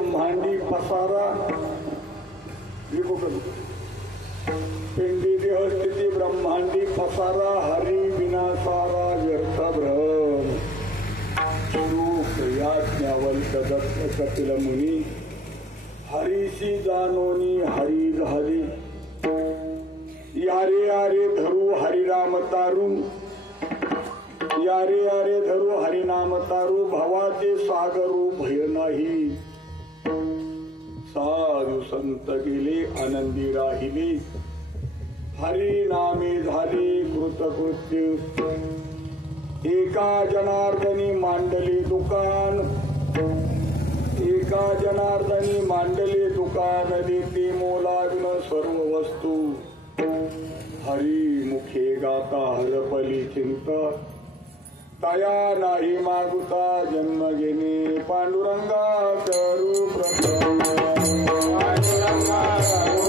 ब्रह्मांडी पसारा पिंडी देह स्थिती ब्रह्मांडी पसारा हरी विनासारा व्यर्थ भ्रम याज्ञावल्क दत्त कपिल मुनी हरीशी जानोनी हरी झाली यारे यारे धरू हरिनाम तारू यारे यारे धरू हरिनाम तारू भवाचे सागरू भय नाही साधू संत गेले आनंदी राहिले हरी नामे झाले कृतकृत्य एका जनार्दनी मांडले दुकान एका जनार्दनी मांडले दुकान देते मोलाविन सर्व वस्तू हरी मुखे गाता हरपली चिंता तया नाही मागुता जन्म घेणे पांडुरंगा करू प्रथम पांडुरंगा करू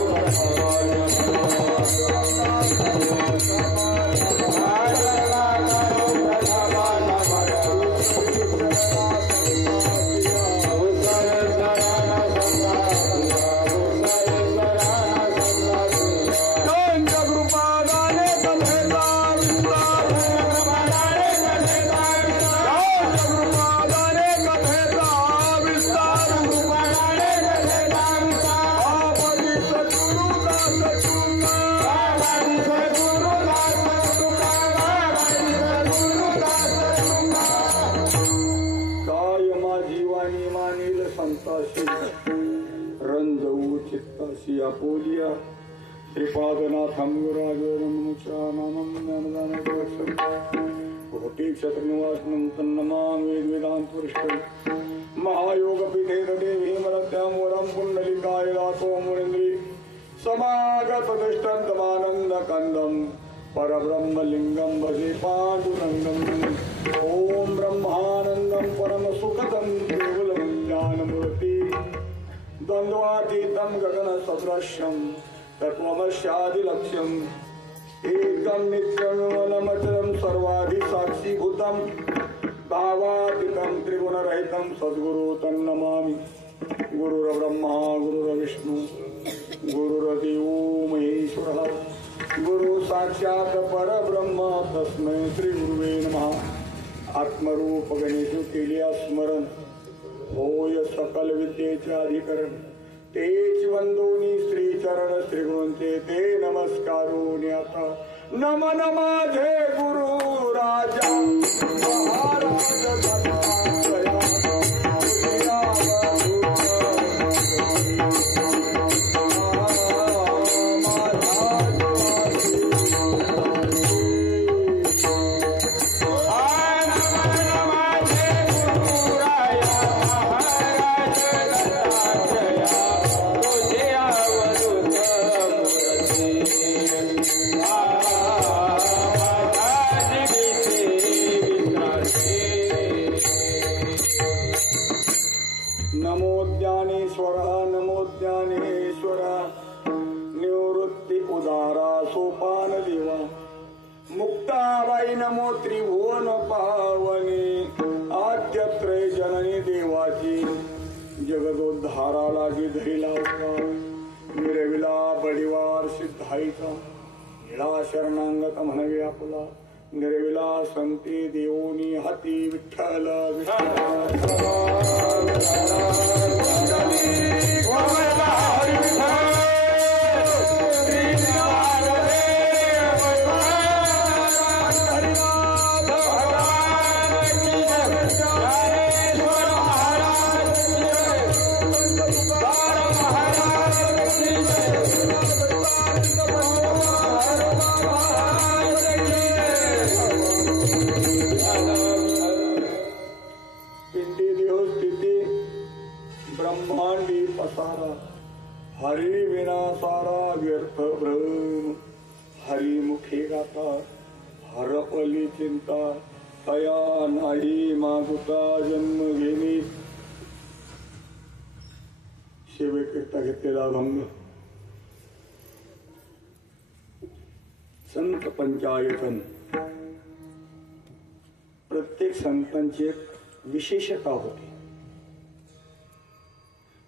पोलिया श्रीपादनाथं कोटि क्षत्रनिवासनं तन्नमामि वेदान्तवरिष्ठं महायोगपीठे देवी मरत्यामूलं पुण्डलिकाय दातो मुनीन्द्री समागततिष्ठन्तमानन्दकन्दं परब्रह्मलिङ्गं भजे पाण्डुरङ्गम् ॐ ब्रह्मानन्दं परमसुखदं केवलं ज्ञानमूर्ति द्वन्द्वातीतं गगनसदृशं तत्त्वमस्यादिलक्ष्यम् एकं नित्यमचलं सर्वाधिसाक्षीभूतं भावातीतं त्रिगुणरहितं सद्गुरु तन्नमामि गुरुर्ब्रह्मा गुरुर्विष्णु गुरुर्देवो महेश्वरः गुरु साक्षात् परब्रह्म तस्मै श्रीगुरुवे नमः आत्मरूप गणेश केल्या स्मरण होय सकल विद्येचे अधिकरण तेच वंदोनी श्री चरण श्री गुरूंचे ते नमस्कारोनी आता नमन माझे गुरु राजा महाराज मुक्ताबाई नमो त्रिभुवन पावनी आद्यत्रय जननी देवाची जगदोद्धारा लागी धरिला होता मिरविला बडिवार सिद्धाईचा निळा शरणांगत म्हणवे आपला निर्विला संती देवोनी हाती विठ्ठल ब्रह्मांडी पसारा हरी विनासारा व्यर्थ भ्रम हरी मुखे गाता हरपली चिंता तया नाही मागुता जन्म घेणे सेवेकरिता घेतलेला भंग संत पंचायतन प्रत्येक संतांची एक विशेषता होती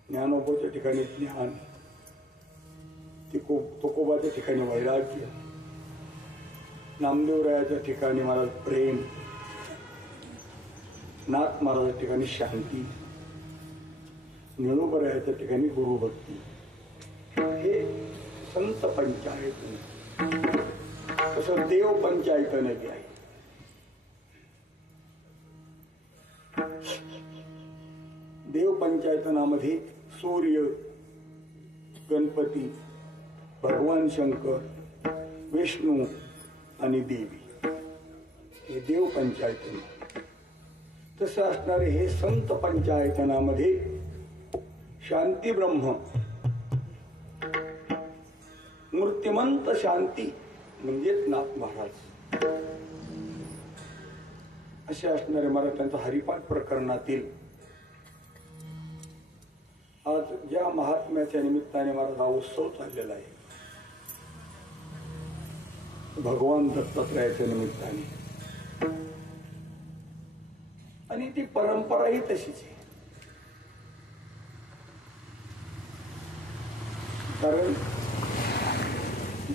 ज्ञानोबाच्या ठिकाणी ज्ञान, तुकोबाच्या ठिकाणी वैराग्य, नामदेवरायाच्या ठिकाणी महाराज प्रेम, नाथ महाराजाच्या ठिकाणी शांती, निळोबरायाच्या ठिकाणी गुरुभक्ती. हे संत पंचायतन. तसं देव पंचायतन बी आहे. देव पंचायतनामध्ये सूर्य, गणपती, भगवान शंकर, विष्णू आणि देवी हे देव पंचायतन. तसं असणारे हे संत पंचायतनामध्ये शांती ब्रह्म, मूर्तिमंत शांती म्हणजेच नाथ महाराज असे असणारे महाराजांचा हरिपाठ प्रकरणातील आज ज्या महात्म्याच्या निमित्ताने महाराज हा उत्सव चाललेला आहे, भगवान दत्तात्रयाच्या निमित्ताने, आणि ती परंपराही तशीच आहे. कारण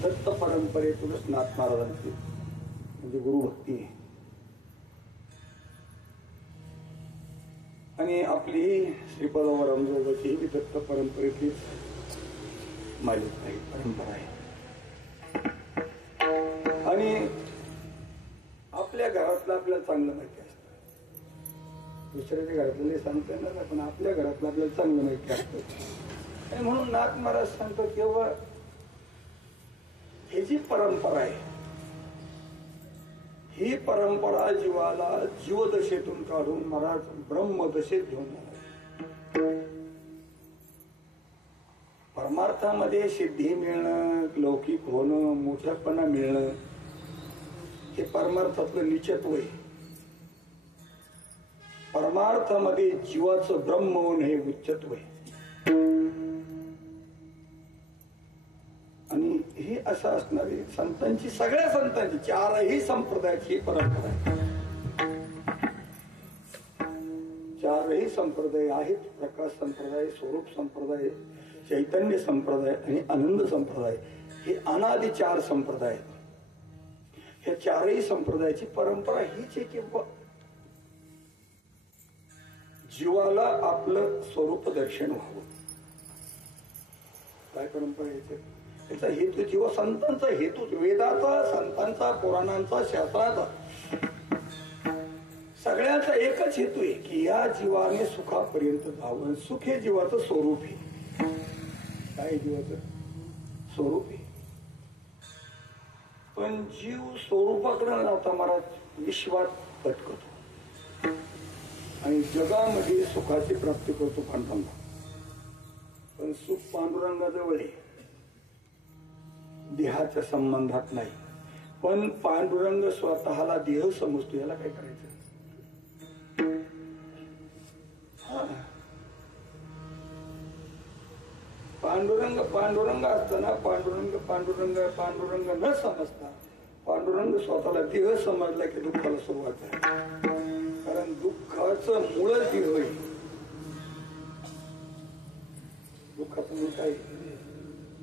दत्त परंपरेतूनच नाथ महाराजांची म्हणजे गुरुभक्ती आहे. आणि आपली श्रीपादावर अंजोबाची ही दत्त परंपरेतली मालिक आहे, परंपरा आहे. आणि आपल्या घरातलं आपल्याला चांगलं माहिती असतं. दुसऱ्याच्या घरातलं सांगता येणार नाही, पण आपल्या घरातलं आपल्याला चांगलं माहिती असतं. आणि म्हणून नाथ महाराज सांगतो किंवा ही जी परंपरा आहे, ही परंपरा जीवाला जीवदशेतून काढून महाराज ब्रह्मदशेत घेऊन जाणार. परमार्थामध्ये सिद्धी मिळणं, लौकिक होणं, मोठेपणा मिळणं हे परमार्थातलं निश्चित्व आहे. परमार्थामध्ये जीवाचं ब्रह्म होणं हे उच्चत्व आहे. आणि हे असं असणारी संतांची, सगळ्या संतांची, चारही संप्रदायाची परंपरा आहे. चारही संप्रदाय आहेत. प्रकाश संप्रदाय, स्वरूप संप्रदाय, चैतन्य संप्रदाय आणि आनंद संप्रदाय हे अनादि चार संप्रदाय आहेत. ह्या चारही संप्रदायाची परंपरा हीच आहे की जीवाला आपलं स्वरूप दर्शन व्हावं. काय परंपरा यायचे? त्याचा हेतू जीव संतांचा हेतू, वेदाचा, संतांचा, पुराणांचा, शास्त्राचा, सगळ्यांचा एकच हेतू आहे की या जीवाने सुखापर्यंत जावं. सुख हे जीवाचं स्वरूप आहे. काय जीवाचं स्वरूप आहे? पण जीव स्वरूपाकडे न जाता महाराज विश्वात भटकतो आणि जगामध्ये सुखाची प्राप्ती करतो पांडुरंगा. पण सुख पांडुरंगाजवळ आहे, देहाच्या संबंधात नाही. पण पांडुरंग स्वतःला देह समजतो. याला काय करायचं? पांडुरंग पांडुरंग असताना पांडुरंग न समजता पांडुरंग स्वतःला देह समजला की दुःखाला सुरुवात आहे. कारण दुःखाचं मूळ देह आहे. दुःखाचं मूळ काय?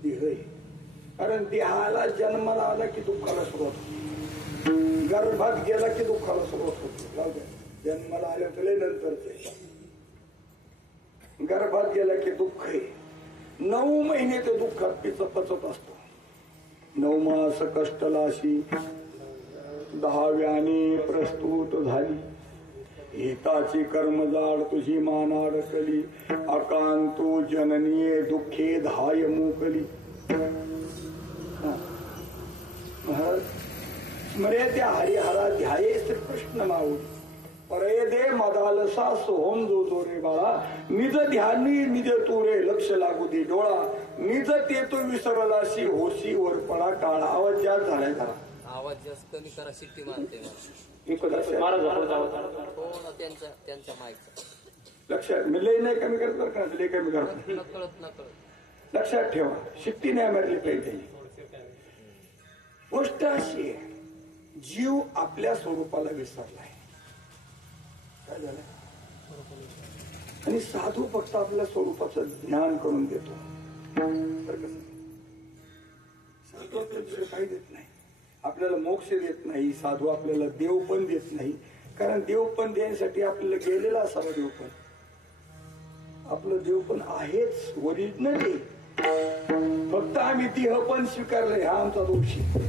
देह आहे. कारण देहाला जन्माला आला की दुःखाला सुरुवात होती, गर्भात गेला की दुःखाला सुरुवात होती. जन्माला आल्या तर नंतरच, गर्भात गेला की दुःख आहे. 9 महिने ते दुःखात पचत असतो. 9 मास कष्टलाशी 10व्याने प्रस्तुत झाली. हिताची कर्मजाड तुझी मानाडकली. अकांतो जननीये दुःखे धाय मोकली. स्मरे त्या हरिहरा ध्याये श्रीकृष्ण माऊली. परे दे मदालसा सोहम जो जो रे बाळा. निज ध्यानी निज तुरे लक्ष लागू दे डोळा. निज ते तो विसरलाशी होशी वर पडा काळा. आवाज जास्त झालाय जरा. आवाज जास्त कमी करा. शिट्टी मारते त्यांच्या माईकचा. लक्षात मी लय नाही कमी करत बरं का? लय कमी करत नकळत लक्षात ठेवा. शिट्टी नाही मारली पाहिजे. गोष्ट अशी आहे, जीव आपल्या स्वरूपाला विसरलाय. काय झालं? आणि साधू फक्त आपल्या स्वरूपाचं ज्ञान करून देतो. बरं कसं साधू आपल्याला दुसरं काही देत नाही, आपल्याला मोक्ष देत नाही. साधू आपल्याला देव पण देत नाही, कारण देव पण देण्यासाठी आपल्याला गेलेला असावा देव पण. आपलं देव पण आहेच ओरिजिनल आहे, फक्त आम्ही देह पण स्वीकारलंय. हा आमचा दोष आहे.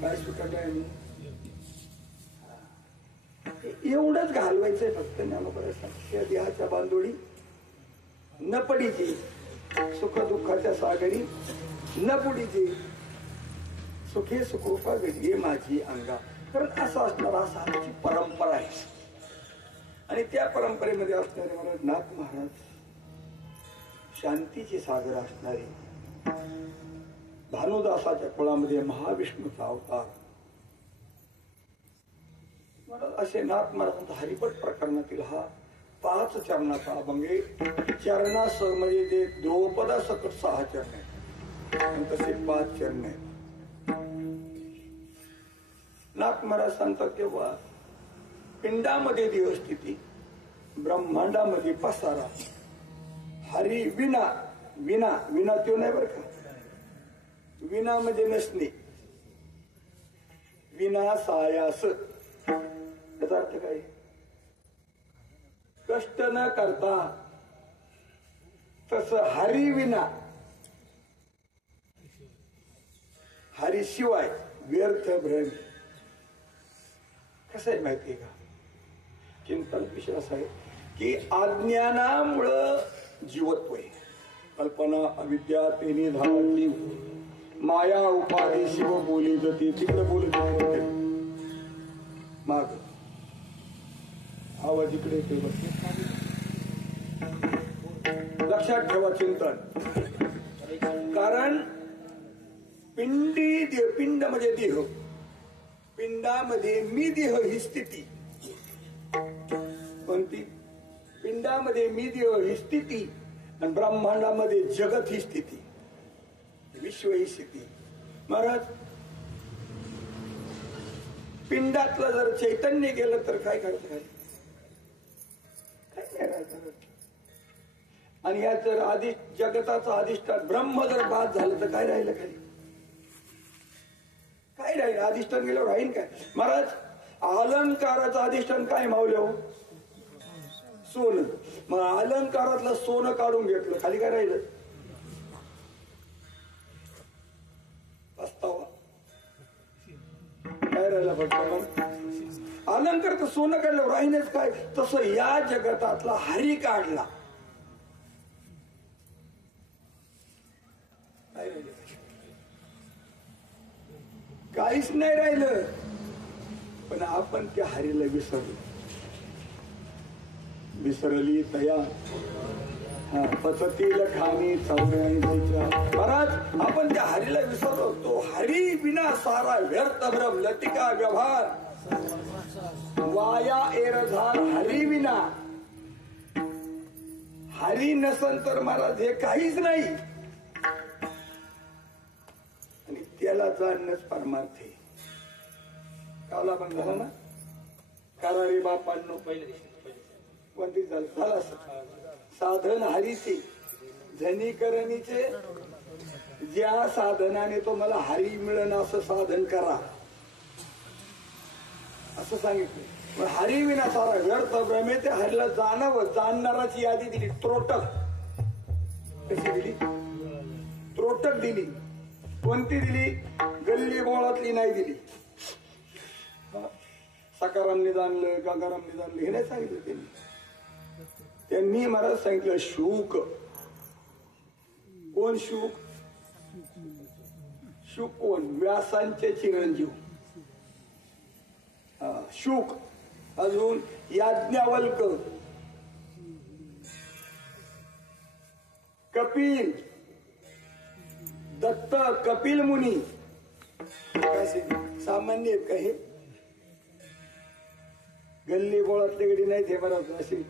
काय स्वीकारलंय आम्ही? एवढंच घालवायचंय फक्त ज्ञानोबा. देहाच्या बांधोडी न पडीची, सुख दुःखाच्या सागरी न बुडीची, सुखे सुखरूपा घडली माझी अंगा. कारण असं असणार, असा आमची परंपरा आहे. आणि त्या परंपरेमध्ये असणारे महाराज नाथ महाराज शांतीचे सागर असणारे, भानुदासाच्या कुळामध्ये महाविष्णूचा अवतार असे नाथ महाराज. हरिपट प्रकरणातील हा 5 चरणाचा अभंग आहे. चरणासह म्हणजे ते द्रौपदा सकट 6 चरण आहेत, तसे 5 चरण आहेत. नाथ महाराज सांगतात तेव्हा पिंडामध्ये देवस्थिती, ब्रह्मांडामध्ये पसारा, हरी विना. विना विना तो नाही बरं का, विना म्हणजे नसणे, विना सायास. याचा अर्थ काय? कष्ट न करता. तस हरी विना, हरी शिवाय व्यर्थ भ्रम. कसं आहे माहितीये का? चिंतन विषय असा आहे की अज्ञानामुळं जीवत्व आहे. कल्पना अविद्या तेनी धारा जीव, माया उपाधी शिव बोली जाते. तिकडे बोलत माग आवाज इकडे येतोय. लक्षात ठेवा चिंतन. कारण पिंड म्हणजे देह, पिंडामध्ये मी देह ही स्थिती. कोणती? पिंडामध्ये मी देह ही स्थिती आणि ब्रह्मांडामध्ये जगत ही स्थिती, विश्व ही स्थिती. महाराज पिंडातलं जर चैतन्य गेलं तर काय करत? काय नाही राहत. आणि यात जर जगताचं अधिष्ठान ब्रह्म जर बाद झालं तर काय राहिलं? खाली काय राहील? अधिष्ठान गेल्यावर राहील काय? महाराज अलंकाराचं अधिष्ठान काय मावले हो? सोनं. मग अलंकारातलं सोनं काढून घेतलं, खाली काय राहिलं? पस्तावा. काय राहिला फक्त? मग अलंकार तर सोनं काढलं राहीनच काय? तसं या जगतातला हरी काढला, काय राहिलं? काहीच नाही राहिलं. पण आपण त्या हरीला विसरलो. विसरली तया पचतील खाणी 84. महाराज आपण त्या हरीला विसरलो. तो हरी विना सारा व्यर्थ भ्रम लतिका व्यवहार वाया एरझार. हरी विना, हरी नसन तर महाराज हे काहीच नाही. आणि त्याला जाणणंच परमार्थ आहे. काला पण झाला ना, कारारी बापांनो कोणती झाला साधन हरीचे झनीकरणीचे. ज्या साधनाने तो मला हरी मिळण असं साधन करा असं सांगितलं. पण हरी विना सारा व्यर्थ भ्रमे. ते हरीला जाणावं, जाणणाराची यादी दिली. त्रोटक कशी दिली? त्रोटक दिली. कोणती दिली? गल्ली बोळातली नाही दिली. सकारामने जाणलं, गंगारामने जाणलं हे नाही सांगितलं त्यांनी. त्यांनी मला सांगितलं शुक. कोण शुक? शुक कोण? व्यासांचे चिरंजीव शुक. अजून याज्ञवल्क, कपिल, दत्त, कपिल मुनी. सामान्य आहेत का हे? गल्ली बोळातले गडी नाहीत हे महाराज. असे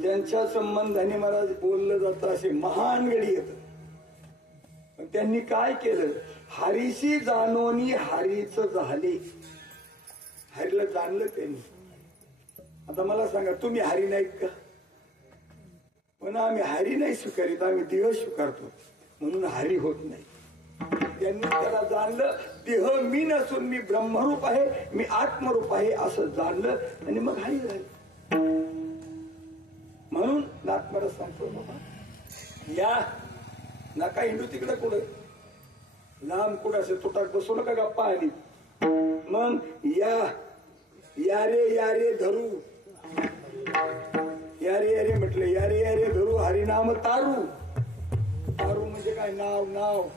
ज्यांच्या संबंधाने महाराज बोललं जातं असे महान गडी येत. त्यांनी काय केलं? हरीशी जाणोनी हरीच झाले. हरीला जाणलं त्यांनी. आता मला सांगा, तुम्ही हरी नाहीत का? पण आम्ही हरी नाही स्वीकारित, आम्ही देह स्वीकारतो, म्हणून हरी होत नाही. त्यांनी त्याला जाणलं, देह मी नसून मी ब्रह्मरूप आहे, मी आत्मरूप आहे असं जाणलं आणि मग हरी झालं. म्हणून नाथमहाराज सांगतो, बाबा या नका हिंदू तिकडे कुठं लांब कुठं असे तुटाक बसू नका गप्पा आली. मग या रे धरू, या रे म्हटलं, या रे धरू हरिनाम तारू. तारू म्हणजे काय? नाव.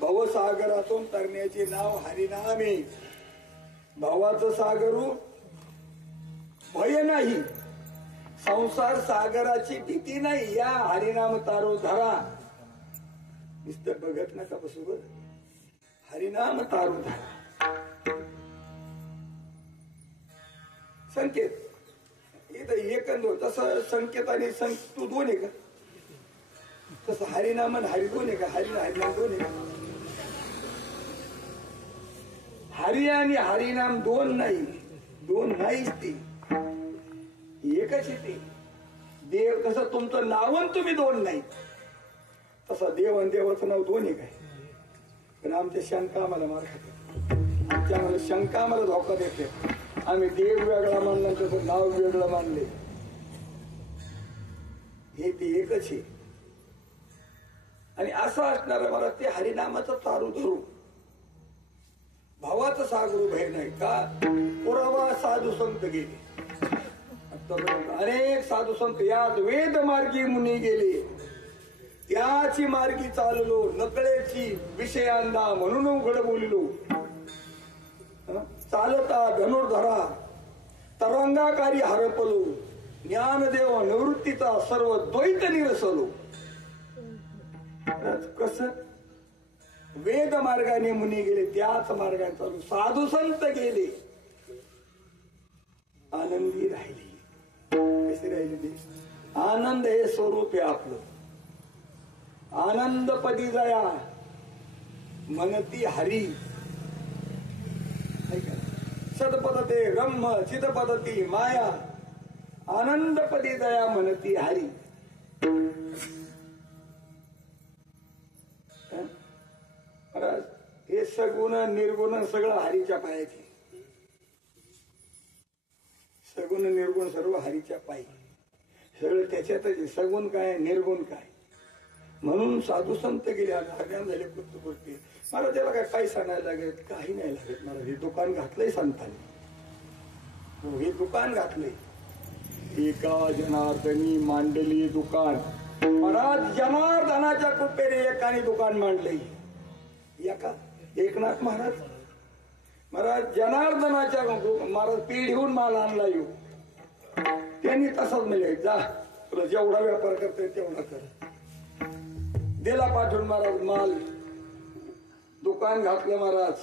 भवसागरातून तरण्याचे नाव हरिनामे. भावाचं सागरू भय नाही, संसार सागराची भीती नाही, या हरिनाम तारू धरा. नुसतं बघत नका बसू बर, हरिनाम तारू धरा. संकेत इथं एकंदर तसं संकेत आणि तू दोन आहे का? तसं हरिनाम आणि हरी दोन आहे का? हरिनाम दोन आहे का? हरी आणि हरिनाम दोन नाहीच, ते एकच आहे. ते देव तसं तुमचं नावन तुम्ही दोन नाही, तसं देव आणि देवाचं नाव दोन आहे काय? पण आमच्या शंका आम्हाला मार खाते, आमच्या शंका आम्हाला धोका देते. आम्ही देव वेगळा मानला, तसं नाव वेगळं मानले. हे ते एकच आहे. आणि असं असणार मला ते हरिनामाचं तारू धरू, भावाचं सागरू भय नाही का? पुरावा साधू संत गेले, अनेक साधू संत यात वेद मार्गी मुनी गेले, त्याची मार्गी चाललो, नकळेची विषयांदा म्हणून उघड बोलिलो. चालता धनुर्धरा तरंगाकारी हरपलो, ज्ञानदेव निवृत्तीचा सर्व द्वैत निरसलो. कस वेद मार्गाने मुनी गेले, त्याच मार्गाने चालू साधू संत गेले, आनंदी राहिले. कसे राहिले ते? आनंद हे स्वरूप आहे आपलं. आनंदपदी जया म्हणती हरी, सदपदते ब्रह्म चिदपदती माया, आनंदपदी दया म्हणती हरी. हे सगुण निर्गुण सगळं हरीच्या पायाची, सगुण निर्गुण सर्व हरीच्या पायी, सगळं त्याच्यातच. सगुण काय निर्गुण काय? म्हणून साधू संत गेले, हरिनाम झाले, पुस्तक मला त्याला काय पैसा नाही लागत, काही नाही लागत. मला हे दुकान घातलंय संतांनी, हे दुकान घातलंय. एका जनार्दनी मांडली दुकान. महाराज जनार्दनाच्या कृपेने एकाने दुकान मांडलंय. एका एकनाथ महाराज जनार्दनाच्या महाराज पिढीहून माल आणला येऊ. त्यांनी तसाच म्हणजे जा तुला जेवढा व्यापार करता तेवढा कर. दिला पाठवून महाराज माल, दुकान घातलं महाराज.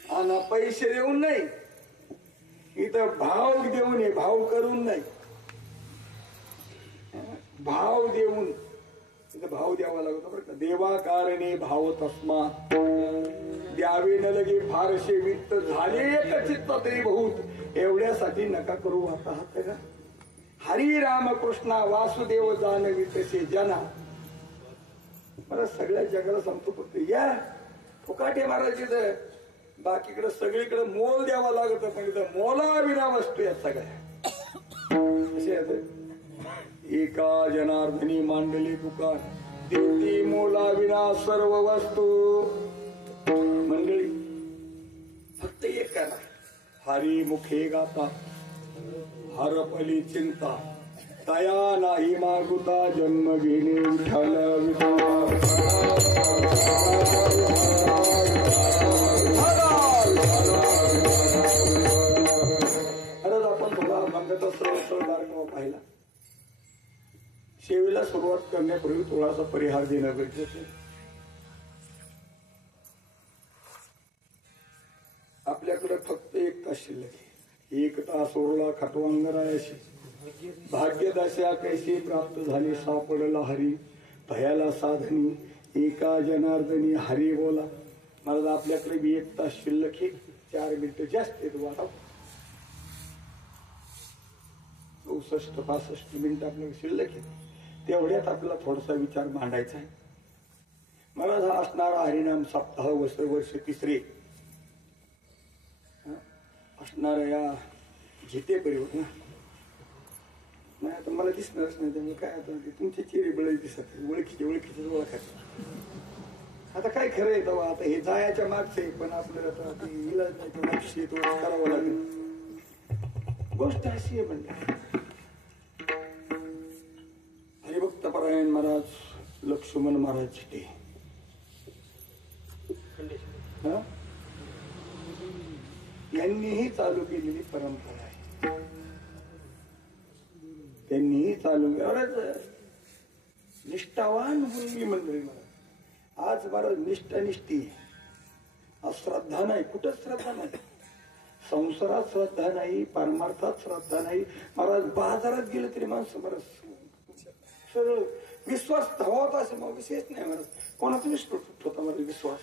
आणि पैसे देऊन नाही, इथं भाव देऊन आहे, भाव करून नाही, भाव देऊन. इथं भाव द्यावा लागतो बरं का. देवा कारणे भाव तस्मा द्यावे न लगे फारशे वित्त झाले एकचित्त तरी बहुत. एवढ्यासाठी नका करू आता हा करा. हरी राम कृष्णा वासुदेव जानवी तसे जना. मला सगळ्या जगाला सांगतो फक्त या फुकाटे महाराज इथं, बाकीकडे सगळीकडे मोल द्यावा लागत, पण इथं मोला विना वस्तू या सगळ्या असे आहेत. एका जनार्दनी मांडली दुकान, देती मोला विना सर्व वस्तू. मंडळी फक्त एक करा, हरी मुखे गाता हरपली चिंता, दया नाही मागुता जन्म घेणे विठ्ठल. खरंच आपण थोडा मंगता सर्व पाहिला. सेवेला सुरुवात करण्यापूर्वी थोडासा परिहार देणं गरजेचं आहे. आपल्याकडे फक्त 1 तास शिल्लक आहे. 1 तास ओरला खटवांगरायाशी भाग्यदशा कैसी प्राप्त झाली, सापडला हरी भयाला साधनी. एका जनार्दनी हरी बोला. मला आपल्याकडे बी 1 तास शिल्लक आहे. 4 मिनिटं जास्त आहेत. वाढव 64-65 मिनिट आपल्याला शिल्लक आहे. तेवढ्यात आपल्याला थोडासा विचार मांडायचा आहे. मला हा असणारा हरिनाम सप्ताह वर्ष तिसरे असणाऱ्या या जिते परिवर्तन नाही. आता मला दिसणारच नाही, त्यामुळे काय आता तुमचे चेहरे बळे दिसत ओळखीचे ओळखायचे. आता काय खरं आहे तेव्हा, आता हे जायच्या मागचं आहे, पण आपल्याला आता ते इलाज नाही, तो लक्ष करावं लागेल. गोष्ट अशी आहे म्हणजे हरिभक्तपरायण महाराज लक्ष्मण महाराज जिते यांनीही चालू केलेली परंपरा आहे. त्यांनीही चालू निष्ठावान मुलगी मंडळी महाराज. आज महाराज निष्ठानिष्ठी श्रद्धा नाही, कुठंच श्रद्धा नाही. संसारात श्रद्धा नाही, परमार्थात श्रद्धा नाही. महाराज बाजारात गेलं तरी माणसं महाराज सरळ विश्वास धावता असं मग विशेष नाही. महाराज कोणाचा विश्वास होता महाराज? विश्वास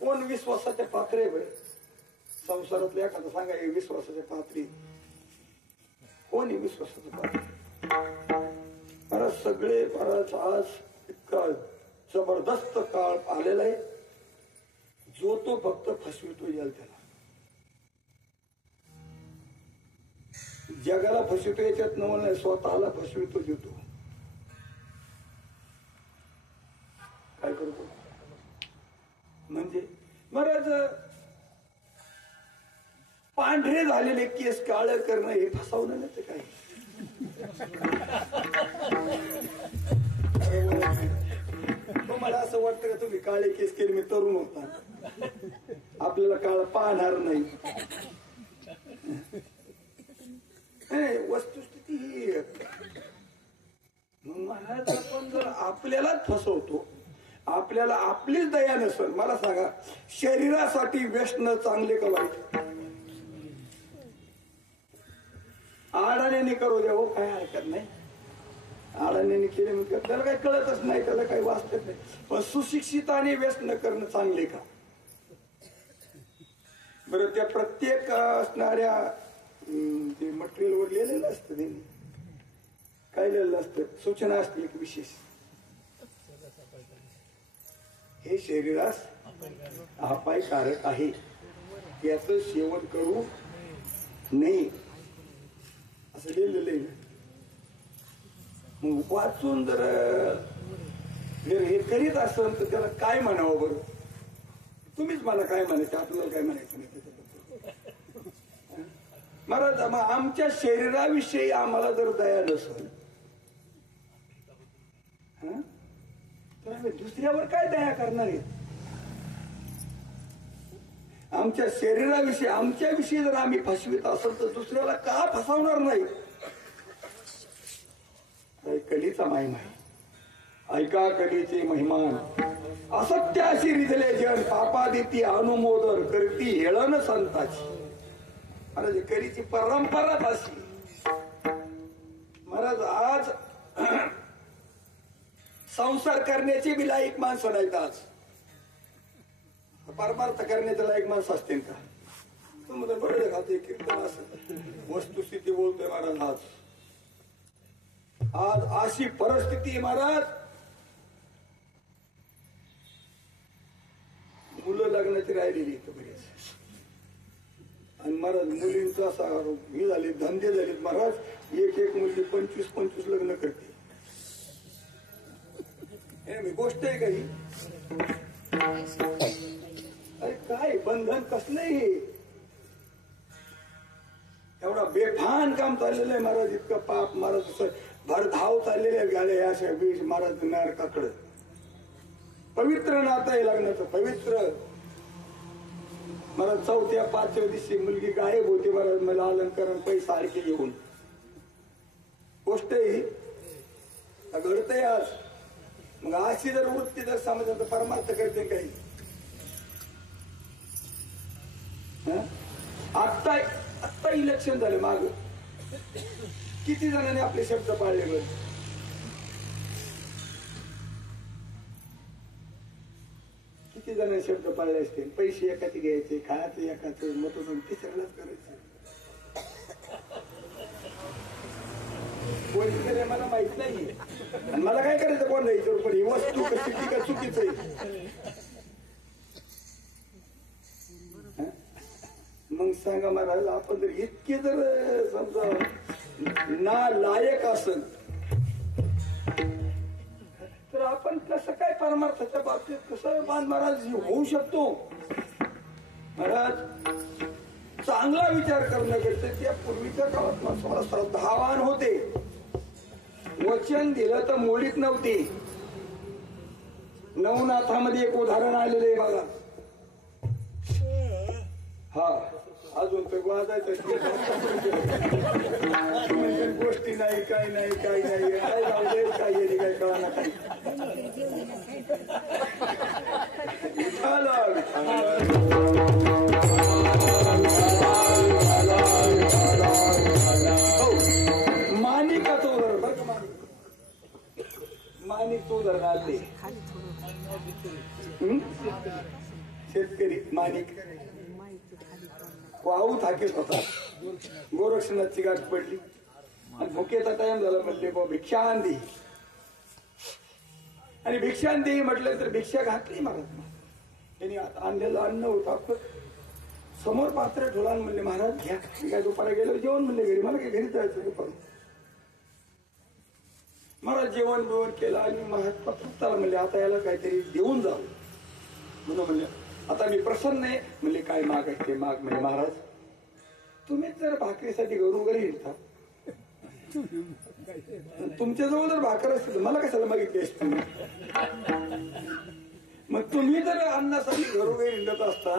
कोण विश्वासाच्या पात्रे बरे? संसारातल्या एखादा सांगा विश्वासाच्या पात्री कोणी विश्वासाच्या पात्री? महाराज सगळे महाराज आज इतका जबरदस्त काळ आलेला आहे. जो तो फक्त फसवितो याल त्याला, जगाला फसवितो याच्यात नवल, स्वतःला फसवितो देतो. काय करतो म्हणजे महाराज पांढरे झालेले केस काळ करणं हे फसवणं नाही. ते काय मला असं वाटतं का तुम्ही काळे केस केले मी तरुण होता, आपल्याला काळ पाहणार नाही. वस्तुस्थिती ही महाराज आपण जर आपल्यालाच फसवतो, आपल्याला आपलीच दया नसेल. मला सांगा शरीरासाठी व्यसन चांगले का वाईट? आडाण्याने करू द्या हो, काय हरकत नाही. आडाण्याने केले म्हणजे त्याला काही कळतच नाही, त्याला काही वाचत नाही. पण सुशिक्षिताने व्यसन करणं चांगले का बरं? त्या प्रत्येक असणाऱ्या ते मटेरियलवर लिहिलेलं असतं, त्यांनी काय लिहिलेलं असतं, सूचना असते एक विशेष. हे शरीरास अपायकारक आहे, याचं सेवन करू नये असं लिहिलेलं आहे. मग वाचून जर हे करीत असेल तर त्याला काय म्हणावं बरं? तुम्हीच मला काय म्हणायचं, आपल्याला काय म्हणायचं नाही त्याच्याबद्दल. महाराज मग आमच्या शरीराविषयी आम्हाला जर दया नसेल तर आम्ही दुसऱ्यावर काय दया करणार आहे? आमच्या शरीराविषयी आमच्याविषयी जर आम्ही फसवीत असेल तर दुसऱ्याला का फसवणार नाही? कलीचा महिमा आहे. ऐका कलीचे महिमान. असत्याशी रिझले जन पापादिती अनुमोदन करती हेळण संताची. महाराज कलीची परंपराच अशी. महाराज आज संसार करण्याची बी लायक माणसं नाहीत. आज परमार्थ करण्याचं लायक माणसं असतील का? तुम्हाला बरं खाते कीर्तन असं वस्तुस्थिती बोलतोय महाराज. आज अशी परिस्थिती महाराज, मुलं लग्नाची राहिलेली इथं बरीच. आणि महाराज मुलींचा असा हे झाले, धंदे झालेत महाराज. एक मुलगी 25 लग्न करते. हे गोष्ट आहे काही? अरे काय बंधन कसलं हे? एवढा बेफान काम चाललेलं आहे महाराज. इतकं पाप महाराज भरधाव चाललेल्या गाड्या अशा बीज महाराज नरकाकडं. पवित्र नातं आहे लग्नाचं, पवित्र. महाराज 4-5 दिवशी मुलगी गायब होती महाराज. मला अलंकरण पैसा सारखे घेऊन. गोष्ट ही घडतंय आज. मग अशी जर वृत्ती जर समजा तर परमार्थ करते काही? आत्ता इलेक्शन झाले माग, किती जणांनी आपले शब्द पाळले बरं? किती जणांनी शब्द पाळले असतील? पैसे एकाचे घ्यायचे, खायचे एकाचं, मतदान तिसऱ्यालाच करायचं. कोणती तरी मला माहित नाही आणि मला काय करायचं कोण याच्यावर पण ही वस्तू कशी ती का चुकीचं आहे. मग सांगा महाराज आपण जर इतके जर समजा ना लायक असेल तर आपण कसं काय परमार्थाच्या बाबतीत कसं महाराज होऊ शकतो. महाराज चांगला विचार करणं गरजेचं. त्या पूर्वीच्या काळात श्रद्धावान होते. वचन दिलं तर मोडीत नव्हते. नवनाथामध्ये एक उदाहरण आलेलं आहे बघा. हा अजून तर वाजायचं गोष्टी नाही काय नाही काय नाही काय लावले काय येणे काय कळा काही. मानिकाचं उदाहरण बरं का. मानिकचं उदाहरण आले. शेतकरी मानिक वाहू थाकेत होता. गोरक्षनाथची गाठ पडली आणि भुकेचा टाइम झाला. म्हणले बा भिक्षा दे आणि भिक्षा दे म्हटलं तर भिक्षा घातली महाराज. त्यांनी आणलेलं अन्न होतं आपलं समोर पात्र ठेवला. म्हणले महाराज घ्या. काय दुपारा गेलो जेवण म्हणले घरी. मला काय घरी जायचं दुपारी. महाराज जेवण बिवण केलं आणि महाराज पत्राला म्हणले आता याला काहीतरी देऊन जावं म्हणून म्हणले आता मी प्रसन्न आहे. म्हणले काय मागायचे ते माग. म्हणजे महाराज तुम्हीच जर भाकरीसाठी घरून वगैरे येता तुमच्याजवळ जर भाकर असते तर मला कशाला मागितली असते. मग तुम्ही जर अन्नासाठी घरोघरी हिंडत असता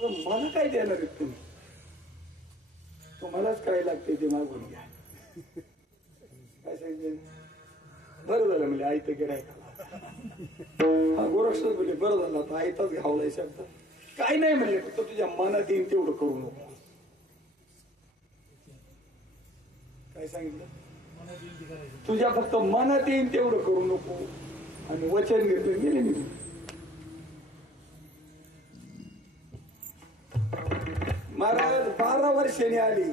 मला काय देणार आहेत तुम्ही. तुम्हालाच काय लागते ते मागून घ्या. काय सांगितलं बरं झालं म्हणजे आई तर गिरायला. हा गोरक्ष बोलले बरं झालं आता आयताच घावलाय शब्द. काय नाही म्हणले फक्त तुझ्या मनात येईल तेवढं करू नको. काय सांगितलं तुझ्या फक्त मनात येईल तेवढं करू नको. आणि वचन घेतलं गेले मी. महाराज 12 वर्षांनी आली.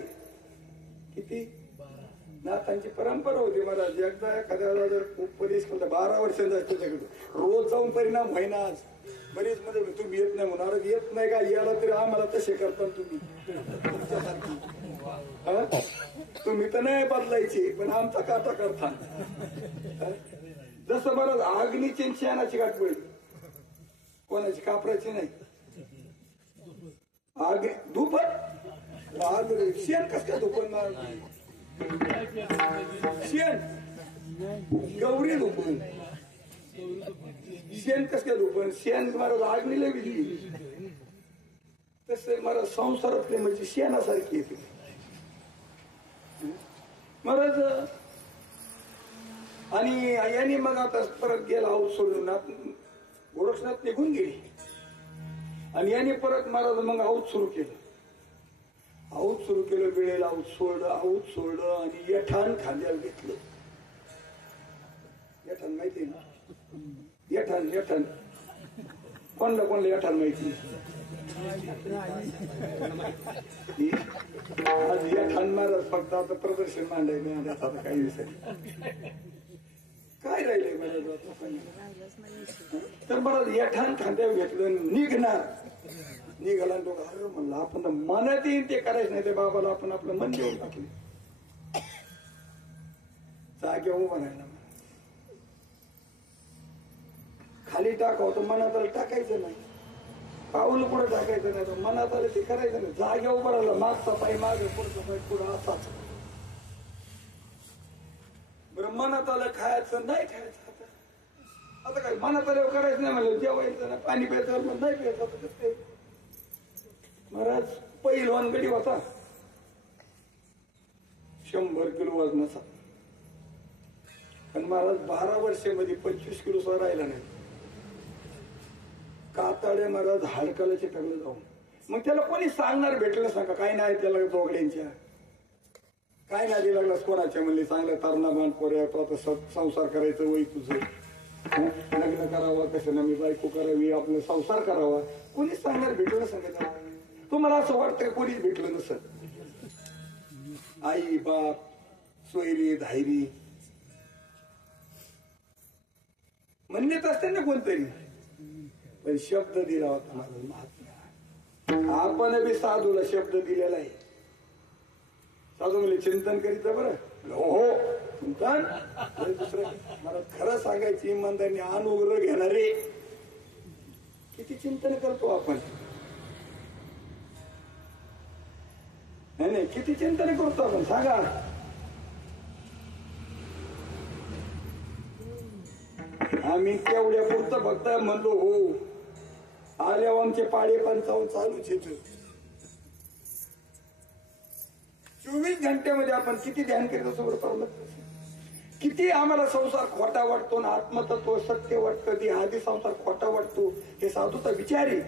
किती नाथांची परंपरा होती महाराज. एकदा एखाद्याला जर उपदेश केला 12 वर्षांचा त्याच्याकडे रोज जाऊन परिणाम व्हायना. आज बरेच मध्ये तुम्ही येत नाही म्हणणार. येत नाही का याला तरी आम्हाला तसे करता तुम्ही तुमच्यासारखी. तुम्ही तर नाही बदलायचे पण आमचा काटा करता. जसं महाराज आग्नीची शेणाची गाठ पडली. कोणाची कापराची नाही. आग धुपट आग शेण कस काय धुपण. शेण गौरी धुपण शेण कस काय धुपण. शेण महाराज आग्नीला विली. तसे महाराज संसारातले म्हणजे शेणासारखी येते महाराज. आणि यांनी मग आता परत गेला आऊत सोडून. गोरक्षनाथ निघून गेली आणि यांनी परत महाराज मग आऊत सुरू केलं. आऊत सुरू केलं. वेळेला आऊत सोडलं आणि यठान खांद्याला घेतलं. यठान माहिती ना. यठान कोणला यठान माहिती. आज यठान महाराज फक्त आता प्रदर्शन मांडायला आता काही विषय काय राहिले महाराज. तर महाराज यठान खांद्यावर घेतलं. निघाला तो अरे म्हणलं आपण मनात येईल ते करायचं नाही. ते बाबाला आपण आपलं मन देऊन टाकले. जागे उभा राहिला. खाली टाकावं तर मनात आलं टाकायचं नाही. पाऊल पुढे टाकायचं नाही. तर मनात आलं ते करायचं नाही. जागे उभा राहिला. मागचा पाय मागे पुढचा पाय पुढं असाच. बरं मनात आलं खायचं नाही खायचं. आता काय मनात आल्यावर करायचं नाही म्हणलं. जेवायचं नाही पाणी प्यायचं नाही प्यायचं. महाराज पहिलवान गडी होता. 100 किलो वजनाचा. पण महाराज 12 वर्षामध्ये 25 किलो राहिला नाही. काताडे महाराज हाडकाला चिटकलं जाऊन. मग त्याला कोणी सांगणार भेटलं सांगा. काय नाही त्याला दोघड्यांच्या काय नादी लागलास कोणाच्या म्हणले चांगल्या तरणा बाण पोऱ्या तो आता संसार करायचं वय तुझं. लग्न करावं कसं ना मी बायको करावी आपला संसार करावा. कोणीच सांगणार भेटलं सांगायचं. तुम्हाला असं वाटतं कोणीच भेटलं नसत. आई बाप स्वैरी धायरी म्हणण्यात असते ना कोणतरी, पण शब्द दिला होता माझा महात्मा. आपण बी साधूला शब्द दिलेला आहे. साधू म्हणजे चिंतन करीत बरं. हो चिंतन. दुसरं मला खरं सांगायची इमानदारीने अनुग्रह घेणारे किती चिंतन करतो आपण. नाही नाही किती चिंतन करतो आपण सांगा. आम्ही तेवढ्या पुरतं फक्त म्हणलो हो. आल्यावर आमचे पाडे 55 चालूच येत. 24 घंट्यामध्ये आपण किती ध्यान करीत असो बरोबर. किती आम्हाला संसार खोटा वाटतो ना आत्मतत्व सत्य वाटतं. ती आधी संसार खोटा वाटतो हे साधूचा विचार आहे.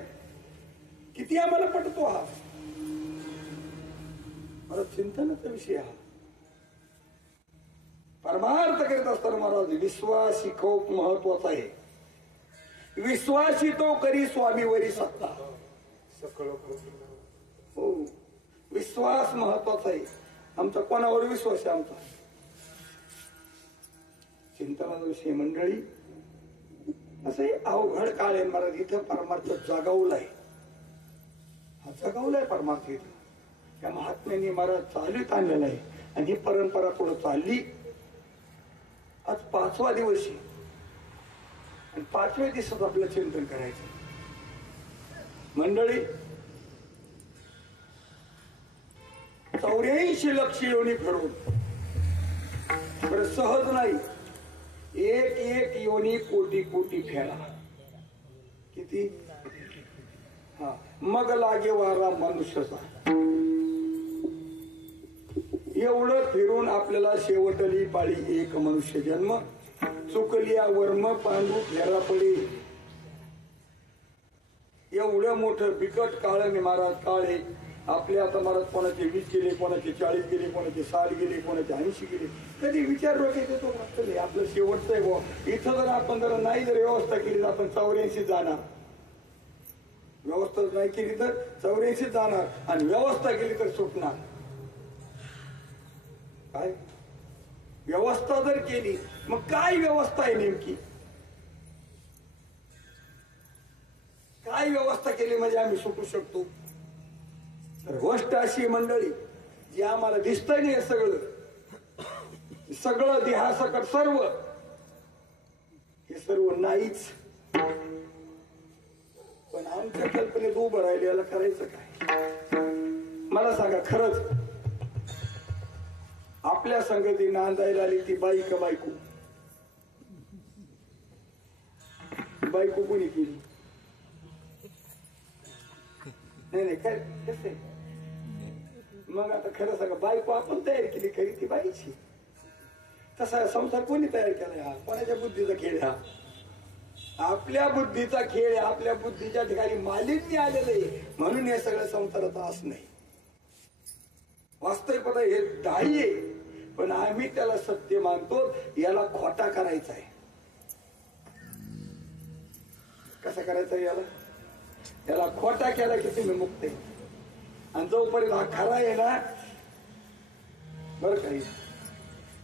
किती आम्हाला पटतो हा. मला चिंतनाचा विषय हा. परमार्थ करीत असताना महाराज विश्वासी खूप महत्वाचा आहे. विश्वासी तो करी स्वामीवरी सत्ता. हो विश्वास महत्वाचा आहे. आमचा कोणावर विश्वास आहे आमचा. चिंतनाचा विषय मंडळी असं अवघड काळ आहे महाराज. इथं परमार्थ जगावलाय. हा जगावलाय परमार्थ इथं. त्या महात्म्यांनी महाराज चालूच आणलेला आहे. आणि ही परंपरा पुढे चालली. आज 5वा दिवस आहे. आणि 5व्या दिवसात आपलं चिंतन करायचं मंडळी. 84 लक्ष योनी फिरवून बरं सहज नाही. एक एक योनी कोटी कोटी फेरा. किती हा मग लागे वारा मनुष्याचा. एवढं फिरून आपल्याला शेवटली पाळी एक मनुष्य जन्म. चुकलिया वर्म पांडू फेरा पडी. एवढं मोठं बिकट काळाने महाराज काळे आपले. आता महाराज कोणाचे 20 गेले, कोणाचे 40 गेले, कोणाचे 60 गेले, कोणाचे 80 गेले. कधी विचार डोक्यात येतो आपलं शेवटचं आहे बुवा. इथं जर आपण जर नाही जर व्यवस्था केली तर आपण 84 जाणार. व्यवस्था नाही केली तर 84 जाणार. आणि व्यवस्था केली तर सुटणार. काय व्यवस्था जर केली मग काय व्यवस्था आहे नेमकी. काय व्यवस्था केली म्हणजे आम्ही सुटू शकतो. तर गोष्ट अशी मंडळी जी आम्हाला दिसतंय नाही. सगळं देहासकट सर्व हे सर्व नाहीच. पण आमच्या कल्पनेत उभं राहिले याला करायचं काय. मला सांगा खरंच आपल्या संगती नांदायला आली ती बाई का बायको. बायको कोणी केली. नाही नाही काय कसं आहे. मग आता खरं सांगा बायको आपण तयार केली खरी ती बाईची. तसा संसार कोणी तयार केलाय. हा कोणाच्या बुद्धीचा खेळ. हा आपल्या बुद्धीचा खेळ. आपल्या बुद्धीच्या ठिकाणी मालिन्य आलेलं आहे म्हणून हे सगळं संसाराचा आस नाही. वास्तविकता हे दाही आहे पण आम्ही त्याला सत्य मानतो. याला खोटा करायचा आहे. कसा करायचा याला खोटा केला की तुम्ही मुक्त आहे. आणि जोपर्यंत हा खरा आहे ना बरं काही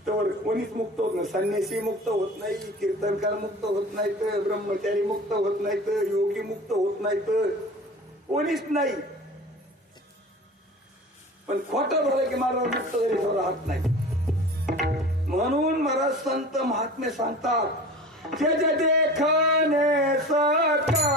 तर कोणीच मुक्त होत नाही. संन्यासी मुक्त होत नाही. कीर्तनकार मुक्त होत नाहीत. ब्रह्मचारी मुक्त होत नाहीत. योगी मुक्त होत नाहीत. कोणीच नाही. पण खोटं झालं की महाराज मुक्त जरी राहत नाही. म्हणून महाराज संत महात्मे सांगतात जज देखने सका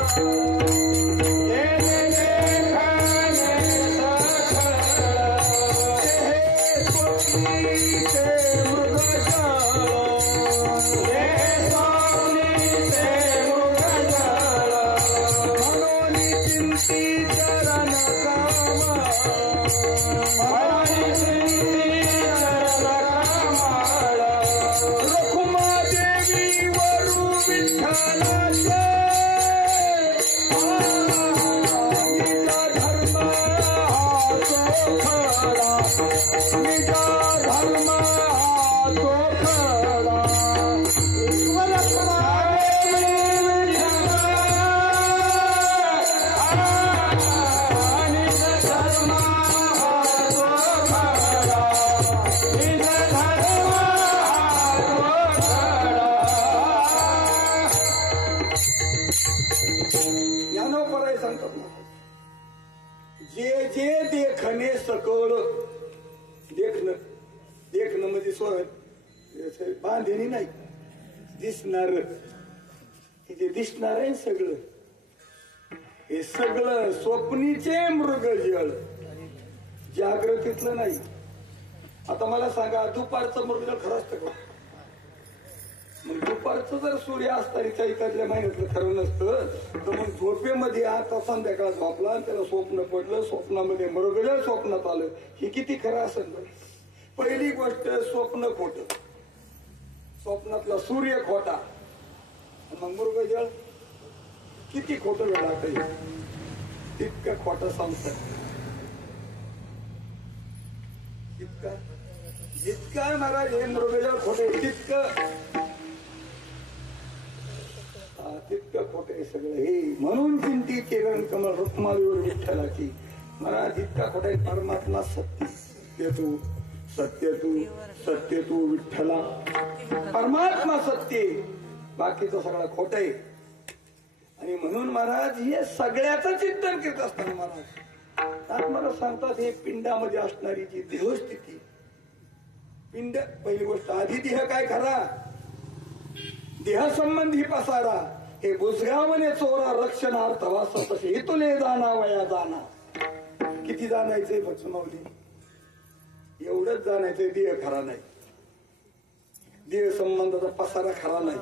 पण बांधणी नाही दिसणार. इथे दिसणार आहे सगळं. हे सगळं स्वप्नीचे मृगजळ, जागृतीतलं नाही. आता मला सांगा, दुपारचं मृगजळ खरं असतं का? मग दुपारचं जर सूर्य असताना चैत्रातल्या महिन्यातलं खरं नसतं तर मग झोपेमध्ये आता संध्याकाळ झोपला आणि त्याला स्वप्न पडलं, स्वप्नामध्ये मृगजळ स्वप्नात आलं, हे किती खरं असेल? पहिली गोष्ट, स्वप्न खोटं, स्वप्नातला सूर्य खोटा, मग मृगजळ किती खोटं वेळा तितकं खोटं सांगतात. जितका महाराज हे मृगजळ खोटे तितकं खोटे सगळं हे. म्हणून चिंती किरण कमल रुक्मावीवर विठ्ठलाची. महाराज इतका खोटा परमात्मा सत्य तू सत्य तू सत्य तू विठ्ठला. परमात्मा सत्य, बाकीचं सगळं खोट आहे. आणि म्हणून महाराज हे सगळ्याचं चिंतन करत असताना महाराज मला सांगतात, हे पिंडामध्ये असणारी जी देहस्थिती, पिंड पहिली गोष्ट, आधी देह काय खरा, देह संबंधी पसारा, हे बुजगावने चोरा रक्षणार्थ वास तसे हे तुले जाणा वया जाणा. किती जाणायचंय बचमावली? एवढंच जाणायचंय. देह खरा नाही, देह संबंधाचा पसारा खरा नाही.